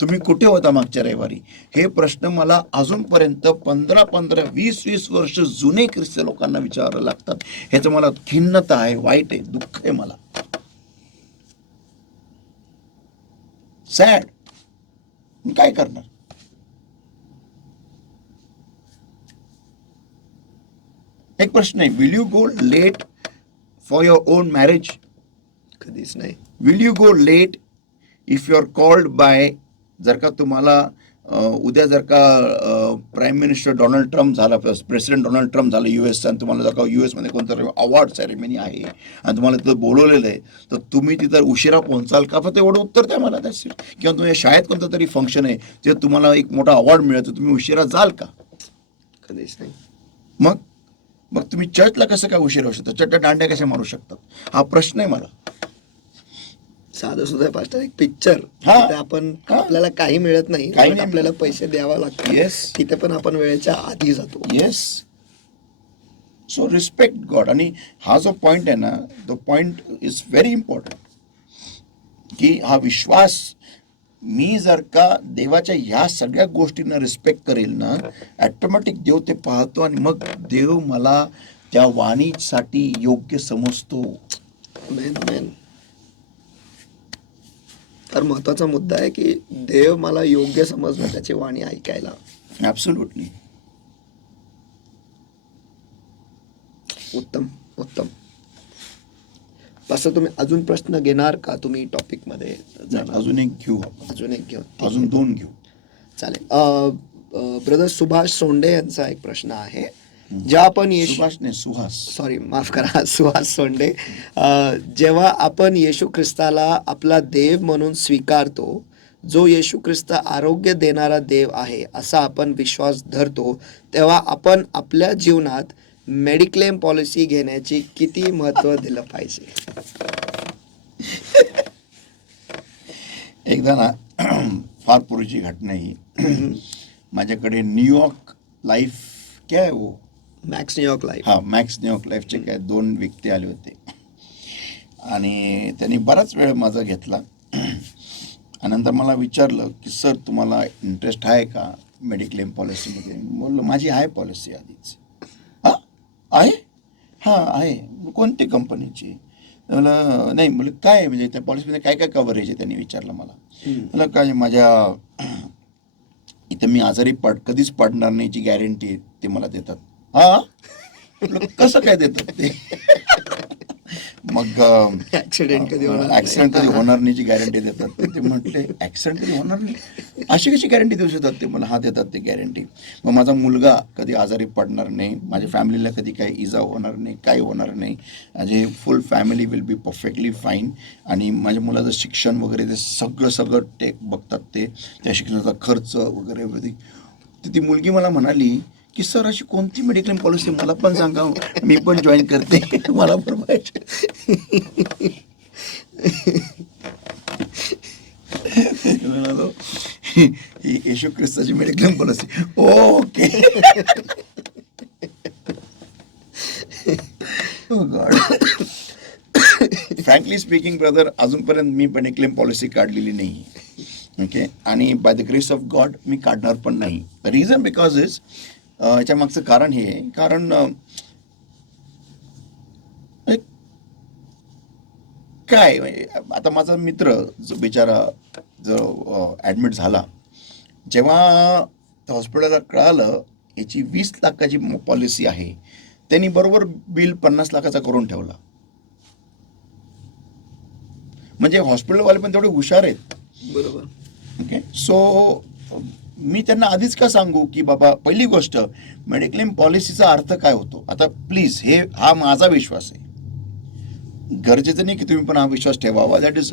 तुम्ही कुठे होता मागच्या रविवारी, हे प्रश्न मला अजूनपर्यंत 15, 20 वर्ष जुने ख्रिस्ती लोकांना विचारायला लागतात. ह्याचं मला खिन्नता आहे, वाईट आहे, दुःख आहे मला, सॅड. काय करणार? एक प्रश्न आहे, will you go late for your own marriage? कधीच नाही. Will you go late if you are called by, जर का तुम्हाला उद्या जर का प्राईम मिनिस्टर डोनाल्ड ट्रम्प झाला, प्रेसिडेंट डोनाल्ड ट्रम्प झाला युएसचा, आणि तुम्हाला जर का युएसमध्ये कोणतं अवॉर्ड सेरेमनी आहे आणि तुम्हाला तिथं बोलवलेलं आहे, तर तुम्ही तिथं उशिरा पोहोचाल का? फक्त एवढं उत्तर द्या मला त्याची. किंवा तुम्ही शाळेत कोणतं तरी फंक्शन आहे ते तुम्हाला एक मोठा अवॉर्ड मिळतो, तुम्ही उशिरा जाल का? कधीच नाही. मग तुम्ही चर्चला कसं काय उशिरा होऊ शकता? चट्टा दांड्या कशा मारू शकतात? हा प्रश्न आहे मला. साधं सुद्धा पास्टर एक पिक्चर, आपण आपल्याला काही मिळत नाही, आपल्याला पैसे द्यावा लागतो. येस, तिथे पण आपण वेळेच्या आधी जातो. येस. So respect God. आणि हा जो पॉइंट आहे ना, तो पॉइंट इज व्हेरी इम्पॉर्टंट की हा विश्वास, मी जर का देवाच्या ह्या सगळ्या गोष्टींना रिस्पेक्ट करेल ना, ॲटोमॅटिक देव ते पाहतो आणि मग देव मला त्या वाणीसाठी योग्य समजतो. तर महत्वाचा मुद्दा आहे की देव मला योग्य समजणं, त्याची वाणी ऐकायला. ॲब्सोल्युटली. उत्तम उत्तम. असं तुम्ही अजून प्रश्न घेणार का? तुम्ही टॉपिक मध्ये अजून एक घेऊ, अजून 2 घेऊ. चालेल. ब्रदर सुभाष सोंडे यांचा एक प्रश्न आहे. जेव्हा आपण सुहास सोंडे, जेव्हा आपण येशू ख्रिस्ताला आपला देव म्हणून स्वीकारतो, जो येशू ख्रिस्त आरोग्य देणारा देव आहे असा आपण विश्वास धरतो, तेव्हा आपण आपल्या जीवनात मेडिक्लेम पॉलिसी घेण्याची किती महत्त्व दिलं पाहिजे? एकदा ना फार पूर्वीची घटना ही, माझ्याकडे न्यूयॉर्क लाईफ क्या है वो, Max New York life, Max New York लाईफचे काय 2 व्यक्ती आले होते आणि त्यांनी बराच वेळ माझा घेतला. आणि नंतर मला विचारलं की सर तुम्हाला इंटरेस्ट आहे का मेडिक्लेम पॉलिसीमध्ये? बोललो माझी आहे पॉलिसी आधीच. आहे? आहे. कोणती कंपनीची? मला नाही, म्हणजे काय म्हणजे त्या पॉलिसीमध्ये काय काय कव्हरेज आहे त्यांनी विचारलं मला. मला काय, माझ्या इथं मी आजारी कधीच पडणार नाहीची गॅरंटी ते मला देतात. कसं काय देतात ते? मग ऍक्सिडेंट कधी होणार नाही. ऍक्सिडेंट कधी होणार नाहीची गॅरंटी देतात. ते म्हटले ऍक्सिडेंट कधी होणार नाही अशी कशी गॅरंटी देऊ शकतात ते? मला हा देतात ते गॅरंटी. मग माझा मुलगा कधी आजारी पडणार नाही, माझ्या फॅमिलीला कधी काही इजा होणार नाही, काही होणार नाही, माझे फुल family will be perfectly fine. आणि माझ्या मुलाचं शिक्षण वगैरे ते सगळं टेक बघतात ते, त्या शिक्षणाचा खर्च वगैरे वगैरे. तर ती मुलगी मला म्हणाली की सर अशी कोणती मेडिक्लेम पॉलिसी मला पण सांगा, मी पण जॉईन करते, मला पण पाहिजे. म्हणालो ही येशू ख्रिस्ताची mediclaim policy. Okay. God. Frankly speaking brother, अजूनपर्यंत मी मेडिक्लेम पॉलिसी काढलेली नाही. ओके. आणि by the grace of God मी काढणार पण नाही. रिझन बिकॉज इज याच्या मागचं कारण हे आहे, कारण काय आता माझा मित्र जो बिचारा जो ॲडमिट झाला, जेव्हा हॉस्पिटलला कळालं याची 20 लाखाची पॉलिसी आहे, त्यांनी बरोबर बिल 50 लाखाचा करून ठेवला. म्हणजे हॉस्पिटलवाले पण तेवढे हुशार आहेत. बरोबर. ओके. सो मी त्यांना आधीच का सांगू की बाबा, पहिली गोष्ट मेडिक्लेम पॉलिसीचा अर्थ काय होतो. आता प्लीज हा माझा विश्वास आहे, गरजेचं नाही की तुम्ही पण हा विश्वास ठेवावा. दॅट इज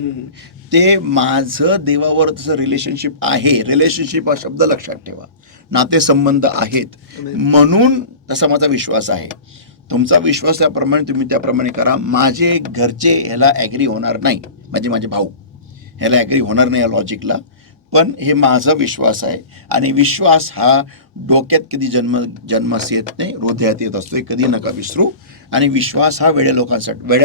ते माझं देवावर तसं रिलेशनशिप आहे. रिलेशनशिप हा शब्द लक्षात ठेवा, नातेसंबंध आहेत म्हणून तसा माझा विश्वास आहे. तुमचा विश्वास त्याप्रमाणे तुम्ही त्याप्रमाणे करा. माझे घरचे ह्याला ॲग्री होणार नाही, म्हणजे माझे भाऊ ह्याला ॲग्री होणार नाही या लॉजिकला, पण हे माझा विश्वास आहे. आणि विश्वास हा डोक्यात कधी जन्मास येत नाही, हृदयात येत असतो, हे कधी नका विसरू. आणि विश्वास हा वेड्या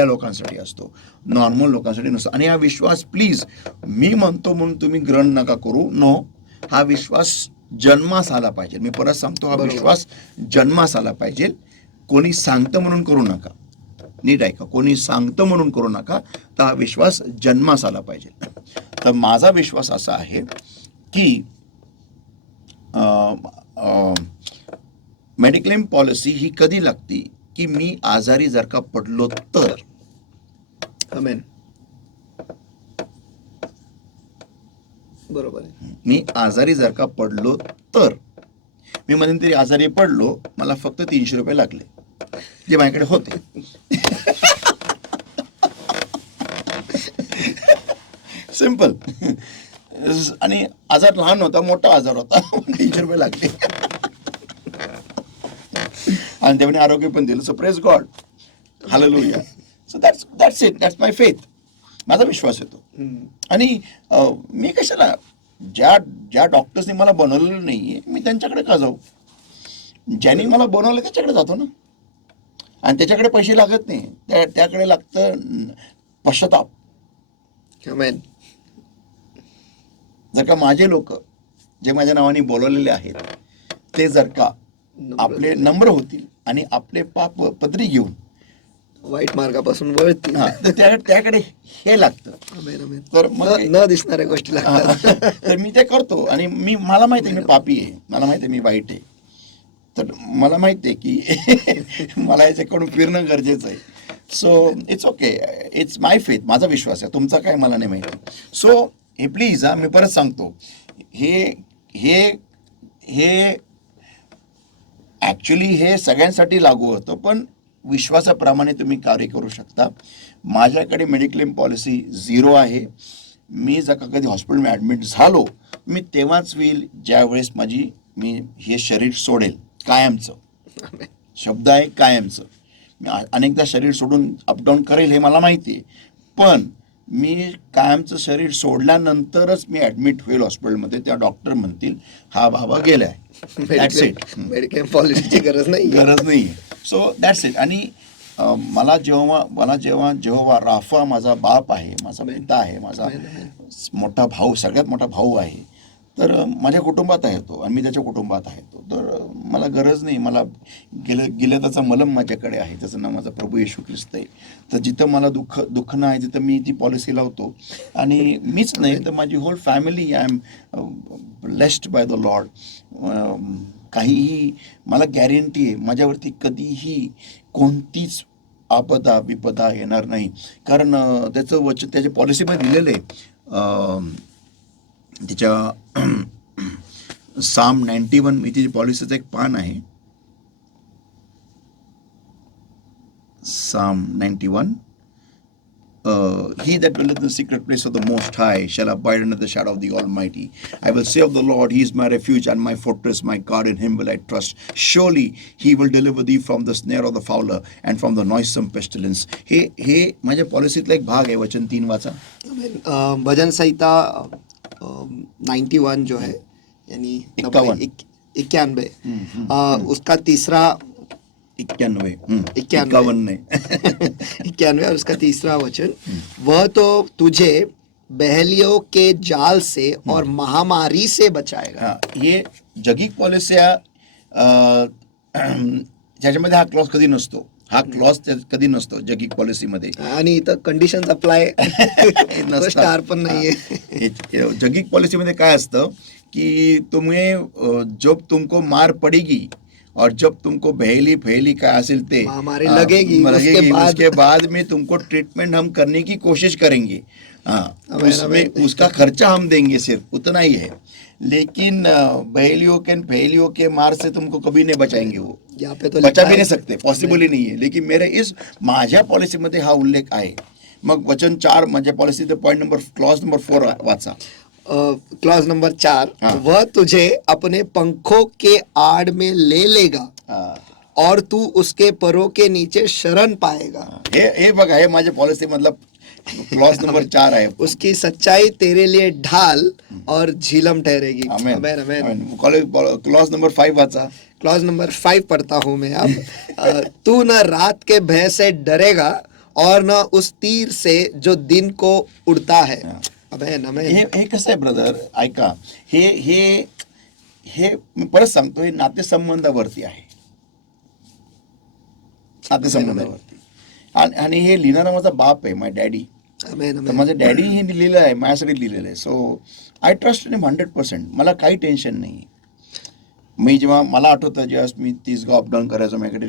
लोकांसाठी असतो, नॉर्मल लोकांसाठी नसतो. आणि हा विश्वास प्लीज मी म्हणतो म्हणून तुम्ही ग्रहण नका करू. नो, हा विश्वास जन्मास आला पाहिजे. मी परत सांगतो, हा विश्वास जन्मास आला पाहिजे. कोणी सांगतं म्हणून करू नका, नीट ऐका, कोणी सांगतं म्हणून करू नका, तर हा विश्वास जन्मास आला पाहिजे. तर माझा विश्वास असा आहे की मेडिक्लेम पॉलिसी ही कधी लागते की मी आजारी जर का पडलो तर. आमेन. बरोबर आहे. मी आजारी जर का पडलो तर. मी मध्यंतरी आजारी पडलो, मला फक्त 300 रुपये लागले जे माझ्याकडे होते. सिंपल. आणि आजार लहान होता, मोठा आजार होता, 300 रुपये लागले. आणि त्याने आरोग्य पण दिलं. So praise God, hallelujah. So that's it, that's my faith. माझा विश्वास येतो. आणि मी कशाला, ज्या डॉक्टर्सनी मला बनवलेलं नाहीये मी त्यांच्याकडे का जाऊ? ज्यांनी मला बनवलं त्याच्याकडे जातो ना. आणि त्याच्याकडे पैसे लागत नाही, त्याकडे लागतं पश्चाताप. आमेन. जर का माझे लोक जे माझ्या नावाने बोलवलेले आहेत ते जर का आपले नम्र होतील आणि आपले पाप पदरी घेऊन वाईट मार्गापासून वळतील, तर त्याकडे हे लागतं. आमेन, आमेन. तर मग न दिसणाऱ्या गोष्टी लागतात. तर मी ते करतो. आणि मला माहिती आहे मी पापी आहे, मला माहिती आहे मी वाईट आहे. तर मला माहिती आहे की मला याच्याकडून फिरणं गरजेचं आहे. So it's okay, it's my faith, माझा विश्वास आहे, तुमचा काय मला नाही माहिती. सो हे प्लीज मी परत सांगतो, हे ॲक्च्युली हे सगळ्यांसाठी लागू होतं, पण विश्वासाप्रमाणे तुम्ही कार्य करू शकता. माझ्याकडे मेडिक्लेम पॉलिसी 0 आहे. मी जर का कधी हॉस्पिटलमध्ये ॲडमिट झालो, मी तेव्हाच होईल ज्या वेळेस मी हे शरीर सोडेल. कायमचं शब्द आहे, कायमचं. मी अनेकदा शरीर सोडून अपडाऊन करेल हे मला माहिती आहे, पण मी कायमचं शरीर सोडल्यानंतरच मी ॲडमिट होईल हॉस्पिटलमध्ये. त्या डॉक्टर म्हणतील हा बाबा गेलाय, दॅट्स इट. मेडिक्लेम पॉलिसीची गरज नाही. So that's it. आणि मला जेव्हा जेव्हा राफा माझा बाप आहे, माझा पिता आहे, माझा मोठा भाऊ, सगळ्यात मोठा भाऊ आहे, तर माझ्या कुटुंबात आहे तो आणि मी त्याच्या कुटुंबात आहे तो. तर मला गरज नाही, मला गेल्या त्याचा मलम माझ्याकडे आहे, त्याचं नाव माझा प्रभू येशू ख्रिस्त आहे. तर जिथं मला दुःख नाही तिथं मी ती पॉलिसी लावतो. आणि मीच नाही तर माझी whole family, I am blessed by the Lord. काहीही मला गॅरंटी आहे, माझ्यावरती कधीही कोणतीच आपदा विपदा येणार नाही. कारण त्याचं वचन त्याच्या पॉलिसीमध्ये दिलेलं आहे. त्याच्या साम 91 मी त्याची पॉलिसीचं एक पान आहे. Psalm 91. He that dwelleth in the secret place of the Most High shall abide under the shadow of the Almighty. I will say of the Lord, He is my refuge and my fortress, my God, in Him will I trust. Surely He will deliver thee from the snare of the fowler and from the noisome pestilence. हे माझ्या पॉलिसीतला एक भाग आहे. वचन 3 वाचा. भजन संहिता 91 जो है यानी 91 उसका तीसरा 91 नहीं 91 और उसका तीसरा वचन, वह तो तुझे बहलियों के जाल से और महामारी से बचाएगा. हा, हे जगिक पॉलिसी ज्याच्यामध्ये हा क्लॉज कधी नसतो. हा क्लॉज कधी नसतो जगिक पॉलिसीमध्ये. आणि इथं कंडिशन्स अप्लाय स्टार पण नाहीये. जगिक पॉलिसीमध्ये काय असतं की तुम्ही जब तुमको मार पडेगी और जब तुमको बहेली फैली का हासिल थे महामारी लगेगी उसके बाद में तुमको ट्रीटमेंट हम करने की कोशिश करेंगे. हाँ, उसमें उसका खर्चा हम देंगे, सिर्फ उतना ही है. लेकिन बहेलियों के मार से तुमको कभी नहीं बचाएंगे. वो यहाँ पे तो बचा भी नहीं सकते, पॉसिबल ही नहीं है. लेकिन मेरे माझ्या पॉलिसीमध्ये हा उल्लेख आहे. मग वचन 4 माझ्या पॉलिसीचं क्लॉज नंबर 4 वाचा. क्लॉज नंबर 4, वह तुझे अपने पंखों के आड़ में ले लेगा और तू उसके परों के नीचे शरण पाएगा. हे बघा, हे माझ्या पॉलिसी मतलब क्लॉज नंबर 4 आहे. उसकी सच्चाई तेरे लिए ढाल और झिलम ठहरेगी. आमेन आमेन. क्लॉज नंबर 5 वाचा. क्लॉज नंबर 5 पढ़ता हूं मैं अब. तू न रात के भय से डरेगा और न उस तीर से जो दिन को उड़ता है. हे कसं आहे ब्रदर, ऐका, हे मी परत सांगतो, हे नातेसंबंधावरती आहे. नातेसंबंधावरती. आणि हे लिहिणारा माझा बाप आहे, माय डॅडी. तर माझं डॅडी हे लिहिलेलं आहे, माझ्यासाठी लिहिलेलं आहे. So I trust in 100%. मला काही टेन्शन नाही. मी जेव्हा मला आठवतं, जेव्हा मी 30 गाव अपडाऊन करायचो, माझ्याकडे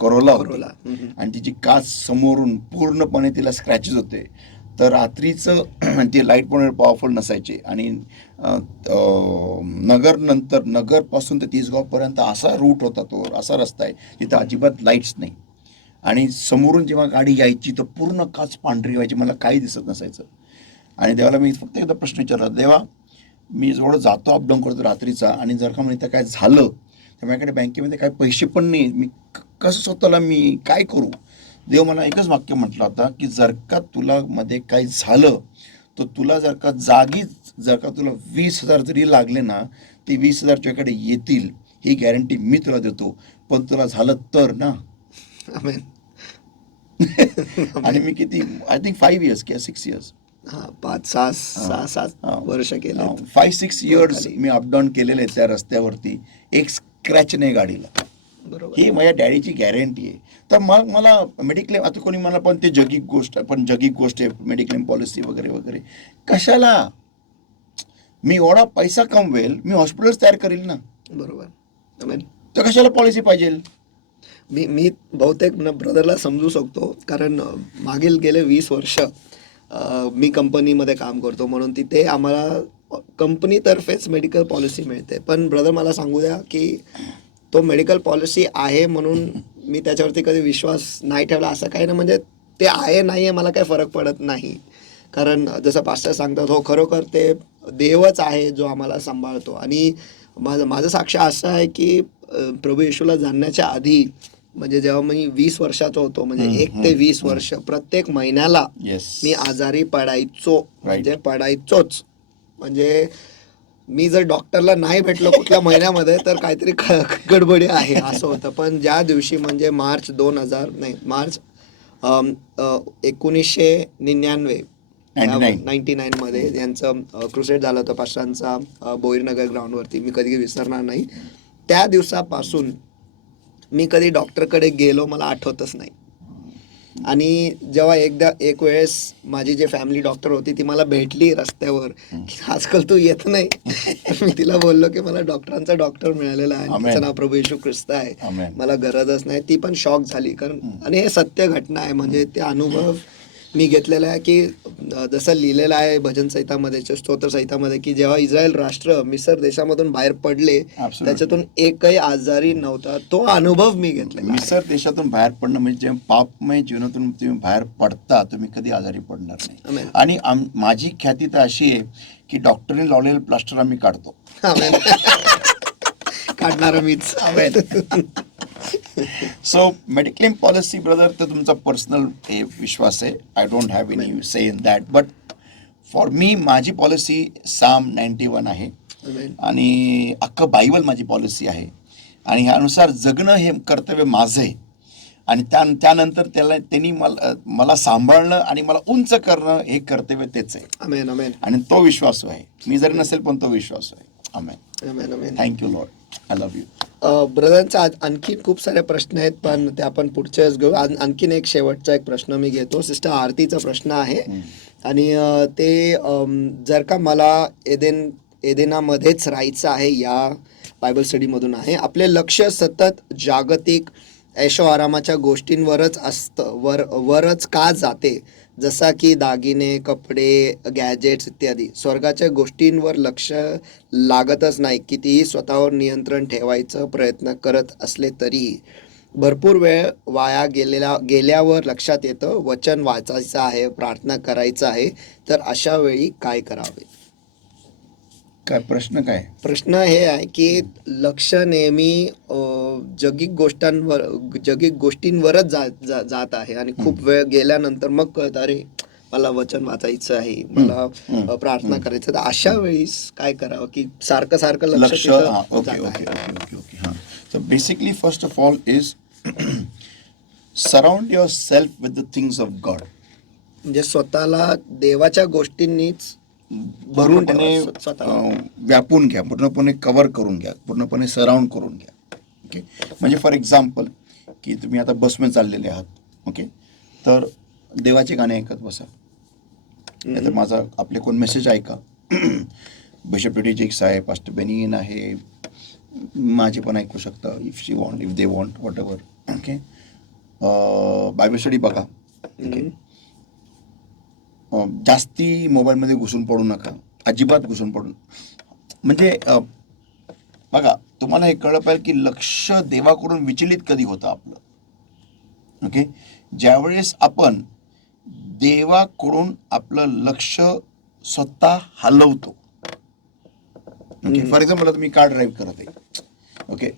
करोला होती आणि तिची काच समोरून पूर्णपणे तिला स्क्रॅचेस होते. तर रात्रीचं ते लाईट पण पॉवरफुल नसायचे. आणि नगरपासून ते 30 गावपर्यंत असा रूट होता, तो असा रस्ता आहे तिथं अजिबात लाईट्स नाही. आणि समोरून जेव्हा गाडी यायची तर पूर्ण काच पांढरी व्हायची, मला काही दिसत नसायचं. आणि देवाला मी फक्त एकदा प्रश्न विचारला, देवा, मी जवळ जातो अपडाऊन करतो रात्रीचा, आणि जर का म्हणजे काय झालं तर माझ्याकडे बँकेमध्ये काही पैसे पण नाही, मी कसं स्वतःला मी काय करू. देव मला एकच वाक्य म्हटलं होता की जर का तुला मध्ये काही झालं तर तुला जर का तुला 20,000 जरी लागले ना, ते 20,000 तुझ्याकडे येतील, ही गॅरंटी मी तुला देतो. पण तुला झालं तर ना. आणि मी किती, आय थिंक 5 इयर्स किंवा 6 इयर्स, 5-6 वर्ष केले, 5-6 इयर्स मी अपडाऊन केलेले आहे त्या रस्त्यावरती. एक स्क्रॅच नाही गाडीला. ही माझ्या डॅडीची गॅरंटी आहे. तर मग मला मेडिक्लेम, आता कोणी मला पण ते जगिक गोष्ट आहे, मेडिक्लेम पॉलिसी वगैरे वगैरे, कशाला. मी एवढा पैसा कमवेल, मी हॉस्पिटल्स तयार करेल ना. बरोबर. तर कशाला पॉलिसी पाहिजे. मी बहुतेक ब्रदरला समजू शकतो, कारण मागील गेले 20 वर्ष मी कंपनीमध्ये काम करतो, म्हणून तिथे आम्हाला कंपनीतर्फेच मेडिकल पॉलिसी मिळते. पण ब्रदर मला सांगू द्या की तो मेडिकल पॉलिसी आहे म्हणून मी त्याच्यावरती कधी विश्वास नाही ठेवला, असं काही ना. म्हणजे ते आहे नाही आहे मला काही फरक पडत नाही, कारण जसं पास्टर सांगतात, हो खरोखर ते देवच आहे जो आम्हाला सांभाळतो. आणि माझं साक्ष असं आहे की प्रभू येशूला जाणण्याच्या आधी, म्हणजे जेव्हा मी 20 वर्षाचा होतो, म्हणजे 1 ते 20 वर्ष प्रत्येक महिन्याला मी आजारी पडायचोच. म्हणजे मी जर डॉक्टरला नाही भेटलो कुठल्या महिन्यामध्ये तर काहीतरी गडबडी आहे असं होतं. पण ज्या दिवशी म्हणजे मार्च 1999 मध्ये यांचं क्रुसेड झालं होतं पास्टरांचा बोईरनगर ग्राउंडवरती, मी कधी विसरणार नाही. त्या दिवसापासून मी कधी डॉक्टरकडे गेलो मला आठवतच नाही. आणि जेव्हा एक वेळेस माझी जे फॅमिली डॉक्टर होती ती मला भेटली रस्त्यावर की आजकाल तू येत नाही. मी तिला बोललो की मला डॉक्टरांचा डॉक्टर मिळालेला आहे, Amen. त्याचं नाव प्रभू येशू ख्रिस्त आहे, Amen. मला गरजच नाही. ती पण शॉक झाली, कारण आणि हे सत्य घटना आहे. म्हणजे ते अनुभव मी घेतलेला आहे की जसं लिहिलेलं आहे भजन संहितामध्ये, स्तोत्र संहितामध्ये, की जेव्हा इस्रायल राष्ट्र मिसर देशामधून बाहेर पडले Absolutely. त्याच्यातून एकही आजारी नव्हता. तो अनुभव मी घेतलेला आहे. मिसर देशातून बाहेर पडणं म्हणजे जेव्हा पापमय जीवनातून तुम्ही बाहेर पडता, तुम्ही कधी आजारी पडणार नाही. Amen. आणि माझी ख्याती तर अशी आहे की डॉक्टरने लावलेलं प्लास्टर आम्ही काढतो. Amen. काढणारा मीच. सो मेडिक्लेम पॉलिसी ब्रदर तर तुमचा पर्सनल विश्वास आहे. I don't have any say in that, but for me माझी पॉलिसी Psalm 91 आहे. Amen. आणि अख्खं बायबल माझी पॉलिसी आहे. आणि ह्यानुसार जगणं हे कर्तव्य माझं आहे. आणि त्यानंतर त्यांनी मला सांभाळणं आणि मला उंच करणं हे कर्तव्य तेच आहे. Amen, amen. आणि तो विश्वास आहे. मी जरी नसेल पण तो विश्वास आहे. Amen. Amen, amen. Thank you Lord. I love you. ब्रदरचा आणखी खूप सारे प्रश्न आहेत, पण ते आपण पुढच्या वेळेस घेऊ. आणखीन एक शेवटचा एक प्रश्न मी घेतो. सिस्टर आरतीचा प्रश्न आहे, आणि ते जर का मला एदेनामध्येच राहायचं आहे, या बायबल स्टडीमधून आहे. आपले लक्ष सतत जागतिक ऐशो आरामाच्या गोष्टींवरच वरच का जाते, जसा की दागिने, कपडे, गॅजेट्स इत्यादी. स्वर्गाच्या गोष्टींवर लक्ष लागतच नाही. कितीही स्वतःवर नियंत्रण ठेवायचा प्रयत्न करत असले तरीही भरपूर वेळ वाया गेल्यावर लक्षात येतं वचन वाचायचं आहे, प्रार्थना करायचं आहे. तर अशा वेळी काय करावे? काय प्रश्न काय? प्रश्न हे आहे की लक्ष नेहमी जगिक गोष्टींवरच जात आहे, आणि खूप वेळ गेल्यानंतर मग कळतं, अरे मला वचन वाचायचं आहे, मला प्रार्थना करायचं. तर अशा वेळी काय करावं की सारखं लक्ष ओके जात ओके आहे? ओके ओके हां. So basically first of all is surround your self with the things of God. म्हणजे स्वतःला देवाच्या गोष्टींनीच भरून ठेवा, स्वतःला व्यापून घ्या, पूर्णपणे कव्हर करून घ्या, पूर्णपणे सराउंड करून घ्या. ओके. म्हणजे फॉर एक्झाम्पल की तुम्ही आता बसमध्ये चाललेले आहात, ओके, तर देवाचे गाणे ऐकत बसा. नाहीतर माझा आपले कोण मेसेज ऐका. बिशप टिजिक्स आहे, पास्टर बेनियन आहे, माझे पण ऐकू शकता if she want, if they want, what ever. Okay. Bible study बघा. ओके. जास्ती मोबाईलमध्ये घुसून पडू नका, अजिबात घुसून पडू. म्हणजे बघा, तुम्हाला हे कळलं पाहिजे की लक्ष देवाकडून विचलित कधी होतं आपलं. ओके. ज्यावेळेस आपण देवाकडून आपलं लक्ष स्वतः हलवतो. ओके. फॉर एक्झाम्पल आता मी कार ड्राईव्ह करत आहे, ओके,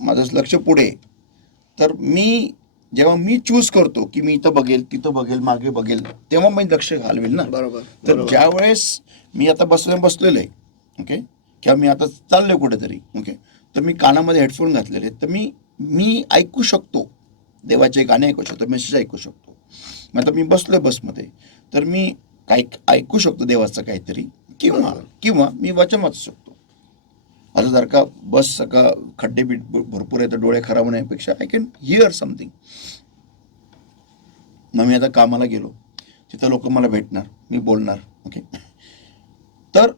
माझं लक्ष पुढे, तर जेव्हा मी चूज करतो की मी इथं बघेल, तिथं बघेल, मागे बघेल, तेव्हा मी लक्ष घालवेल ना. बरोबर. तर ज्यावेळेस मी आता बसलेलं आहे, ओके, किंवा मी आता चाललोय कुठेतरी, ओके, तर मी कानामध्ये हेडफोन घातलेले आहेत, तर मी ऐकू शकतो, देवाचे गाणे ऐकू शकतो, मेसेज ऐकू शकतो. मग आता मी बसलोय बसमध्ये, तर मी ऐकू शकतो देवाचं काहीतरी, किंवा मी वचन वाचू शकतो. आता जर का बस सगळं खड्डे भरपूर आहे तर डोळे खराब होण्यापेक्षा आय कॅन हिअर समथिंग. मग मी आता कामाला गेलो, तिथं लोक मला भेटणार, मी बोलणार. ओके. तर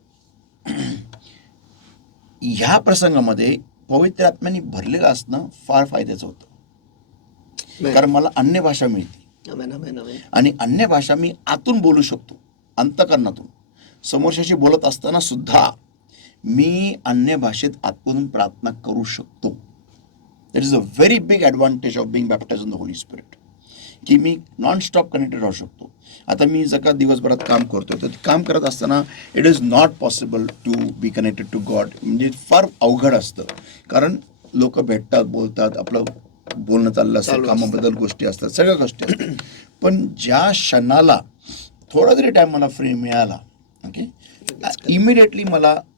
ह्या प्रसंगामध्ये पवित्र आत्म्याने भरलेलं असणं फार फायद्याचं होतं, कारण मला अन्य भाषा मिळते. आणि अन्य भाषा मी आतून बोलू शकतो, अंतःकरणातून. समोरच्याशी बोलत असताना सुद्धा मी अन्य भाषेत आतमधून प्रार्थना करू शकतो. That is a very big advantage of being baptized in the holy spirit, की मी नॉन स्टॉप कनेक्टेड राहू शकतो. आता मी जर का दिवसभरात काम करतो, तर काम करत असताना it is not possible to be connected to God. म्हणजे फार अवघड असतं, कारण लोक भेटतात, बोलतात, आपलं बोलणं चाललं असतं, कामाबद्दल गोष्टी असतात, सगळ्या गोष्टी असतात. पण ज्या क्षणाला थोडा जरी टाईम मला फ्री मिळाला, ओके, इमिडिएटली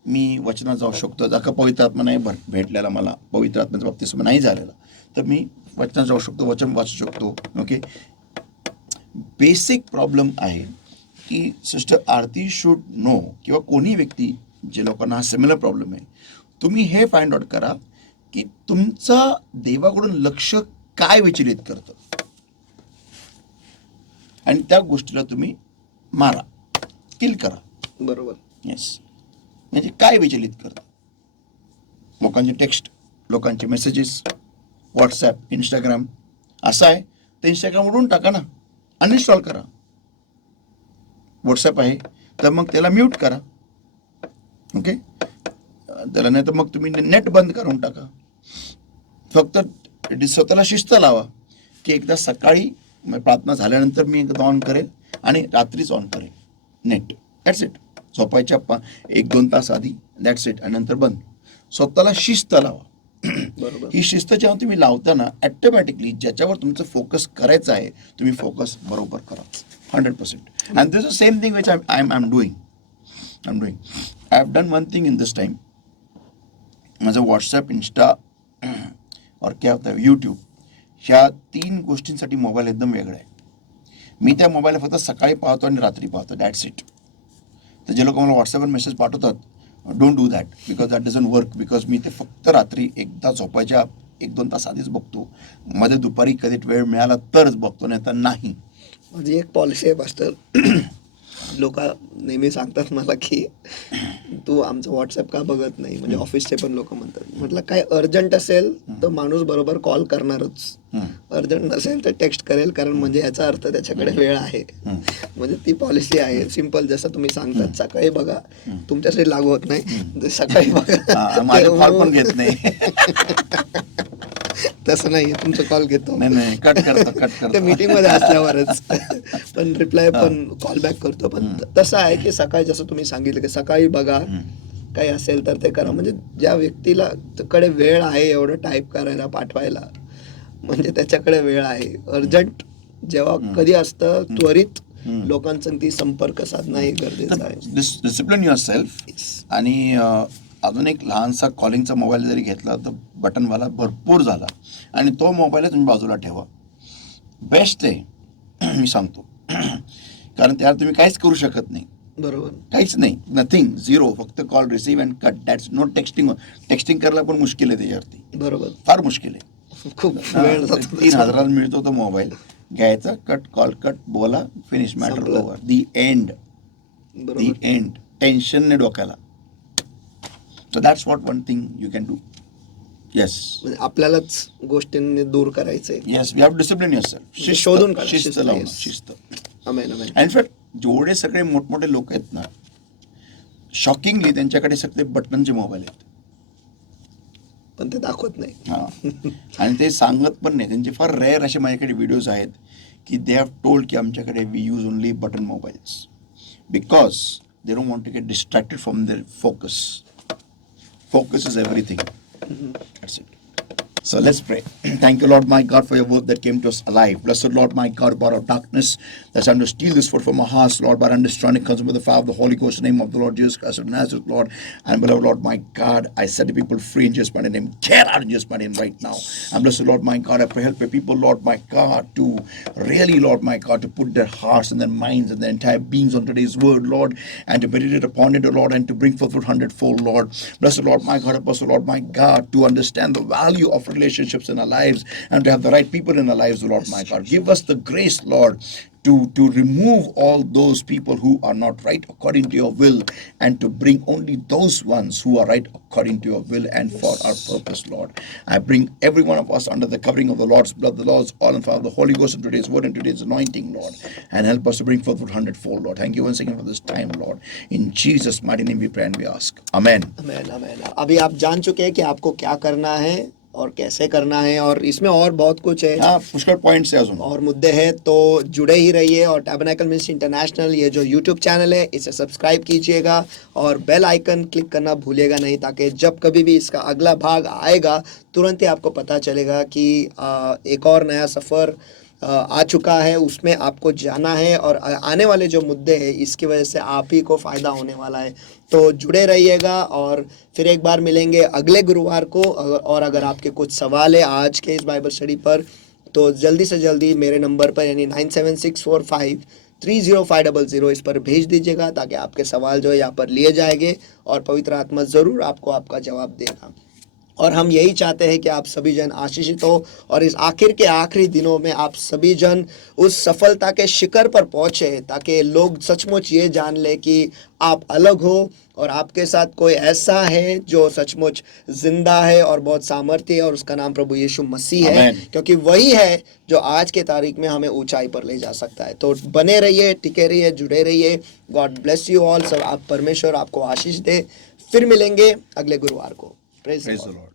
मी वचनात जाऊ शकतो. जर का पवित्र आत्मा नाही भेटलेला, मला पवित्र आत्म्याच्या बाबतीत नाही झालेला, तर मी वचनात जाऊ शकतो, वचन वाचू शकतो. ओके. बेसिक प्रॉब्लेम आहे की सिस्टर आरती शुड नो, किंवा कोणी व्यक्ती जे लोकांना हा सिमिलर प्रॉब्लेम आहे, तुम्ही हे फाइंड आउट करा की तुमचा देवाकडून लक्ष काय विचलित करतं. आणि त्या गोष्टीला तुम्ही मारा, किल करा. बरोबर. येस. म्हणजे काय विचलित करतं? लोकांचे टेक्स्ट, लोकांचे मेसेजेस, व्हॉट्सॲप, इंस्टाग्राम असं आहे तर इंस्टाग्राम उडवून टाका ना, अनइन्स्टॉल करा. व्हॉट्सॲप आहे तर मग त्याला म्यूट करा. ओके, त्याला नाही तर मग तुम्ही नेट बंद करून टाका. फक्त स्वतःला शिस्त लावा की एकदा सकाळी प्रार्थना झाल्यानंतर मी एकदा ऑन करेल आणि रात्रीच ऑन करेल नेट. That's it. झोपायच्या 1-2 तास आधी, दॅट्स इट, आणि नंतर बंद. स्वतःला शिस्त लावा. बरोबर. ही शिस्त जेव्हा तुम्ही लावताना ॲटोमॅटिकली ज्याच्यावर तुमचं फोकस करायचं आहे तुम्ही फोकस बरोबर करा 100%. And this is same thing which I am doing. I have done one thing in this time. माझं व्हॉट्सॲप, इंस्टा और क्या होतं यूट्यूब, ह्या 3 गोष्टींसाठी मोबाईल एकदम वेगळा आहे. मी त्या मोबाईल फक्त सकाळी पाहतो आणि रात्री पाहतो, दॅट्स इट. तर जे लोक मला व्हॉट्सॲपवर मेसेज पाठवतात, don't do that because that doesn't work. Because मी ते फक्त रात्री एकदा झोपायच्या 1-2 तास आधीच बघतो. मध्ये दुपारी कधी वेळ मिळाला तरच बघतो, नाही तर नाही. माझी एक पॉलिसी आहे पास्टर. लोक नेहमी सांगतात मला की तू आमचं व्हॉट्सअप का बघत नाही, म्हणजे ऑफिसचे पण लोक म्हणतात. म्हटलं काय अर्जंट असेल तर माणूस बरोबर कॉल करणारच, अर्जंट नसेल तर टेक्स्ट करेल, कारण म्हणजे याचा अर्थ त्याच्याकडे वेळ आहे. म्हणजे ती पॉलिसी आहे सिम्पल. जसं तुम्ही सांगतात सकाळी बघा, तुमच्यासाठी लागू होत नाही, सकाळी बघा. माझे कॉल पण घेत नाही. तसं नाही, तुमचा कॉल घेतो, नाही कट करतो ते मीटिंग मध्ये असल्यावरच. पण रिप्लाय पण कॉल बॅक करतो. पण तसं आहे की सकाळी जसं तुम्ही सांगितलं की सकाळी बघा, काही असेल तर ते करा. म्हणजे ज्या व्यक्तीला कडे वेळ आहे एवढं टाईप करायला, पाठवायला, म्हणजे त्याच्याकडे वेळ आहे. अर्जंट जेव्हा कधी असतं, त्वरित लोकांचा संपर्क साधणं हे गरजेचं आहे. Discipline your self. आणि अजून एक लहानसा कॉलिंगचा मोबाईल जरी घेतला तर बटनवाला भरपूर झाला, आणि तो मोबाईल तुम्ही बाजूला ठेवा, बेस्ट आहे मी सांगतो. कारण त्यावर तुम्ही काहीच करू शकत नाही. बरोबर. काहीच नाही, नथिंग, झिरो. फक्त call receive and cut, that's no texting. Texting करायला पण मुश्किल आहे त्याच्यावरती, बरोबर, फार मुश्किल आहे. खूप वेळ जातो. 3,000 मिळतो तो मोबाईल घ्यायचा, कट, कॉल कट, बोला, फिनिश, मॅटर ओव्हर, दी एंड. दी एंड. टेन्शन नाही डोक्याला. So that's what one thing you can do. Yes. म्हणजे आपल्यालाच गोष्टींनी दूर करायचंय. Yes, we have to discipline yourself. शोधून काढा. शिस्त लावणं, शिस्त. आमेन, आमेन. In fact, जेवढे सगळे मोठमोठे लोक आहेत ना, शॉकिंगली त्यांच्याकडे सगळे बटनचे मोबाईल आहेत, पण ते दाखवत नाही. हां. आणि ते सांगत पण नाही. त्यांचे फार रेअर असे माझ्याकडे व्हिडिओज आहेत की दे हॅव टोल्ड की आमच्याकडे we use only button mobiles because they don't want to get distracted from their focus. Focus is everything. That's it. So let's pray. Thank you, Lord my God, for your word that came to us alive. Blessed Lord my God, about our darkness that's trying to steal this word from our hearts, Lord, but understand it comes with the fire of the Holy Ghost, in the name of the Lord Jesus Christ of Nazareth, Lord. And beloved Lord my God, I set the people free in Jesus' mighty name. Get out in Jesus' mighty name right now. And blessed Lord my God, I pray help your people, Lord my God, to really, Lord my God, to put their hearts and their minds and their entire beings on today's word, Lord, and to meditate upon it, Lord, and to bring forth 100-fold, Lord. Blessed Lord my God, help us, Lord my God, to understand the value of relationships in our lives and to have the right people in our lives, Lord my God. Give us the grace, Lord, to remove all those people who are not right according to your will and to bring only those ones who are right according to your will and for our purpose, Lord. I bring every one of us under the covering of the Lord's blood, the Lord's all and fire of the Holy Ghost in today's word and today's anointing, Lord, and help us to bring forth 100-fold, Lord. Thank you once again for this time, Lord. In Jesus' mighty name we pray and we ask. Amen. आमेन, आमेन. अभी आप जान चुके हैं कि आपको क्या करना है और कैसे करना है, और इसमें और बहुत कुछ है. हाँ, पुष्कळ पॉइंट्स है अजून और मुद्दे हैं, तो जुड़े ही रहिए. और टैबरनेकल मिनिस्ट्री इंटरनेशनल ये जो यूट्यूब चैनल है इसे सब्सक्राइब कीजिएगा और बेल आइकन क्लिक करना भूलिएगा नहीं, ताकि जब कभी भी इसका अगला भाग आएगा तुरंत ही आपको पता चलेगा कि एक और नया सफ़र आ चुका है, उसमें आपको जाना है, और आने वाले जो मुद्दे हैं इसकी वजह से आप ही को फ़ायदा होने वाला है. तो जुड़े रहिएगा और फिर एक बार मिलेंगे अगले गुरुवार को. और अगर आपके कुछ सवाल है आज के इस बाइबल स्टडी पर, तो जल्दी से जल्दी मेरे नंबर पर, यानी 9764530500 इस पर भेज दीजिएगा, ताकि आपके सवाल जो है यहाँ पर लिए जाएंगे और पवित्र आत्मा ज़रूर आपको आपका जवाब देगा. और हम यही चाहते हैं कि आप सभी जन आशीषित हो और इस आखिर के आखिरी दिनों में आप सभी जन उस सफलता के शिखर पर पहुंचे, ताकि लोग सचमुच ये जान ले कि आप अलग हो और आपके साथ कोई ऐसा है जो सचमुच जिंदा है और बहुत सामर्थ्य है, और उसका नाम प्रभु यीशु मसीह है, Amen. क्योंकि वही है जो आज के तारीख में हमें ऊंचाई पर ले जा सकता है। तो बने रहिए, टिके रहिए, जुड़े रहिए। God bless you all. सब आप परमेश्वर आपको आशीष दे। फिर मिलेंगे अगले गुरुवार को। Praise the Praise the Lord. Lord.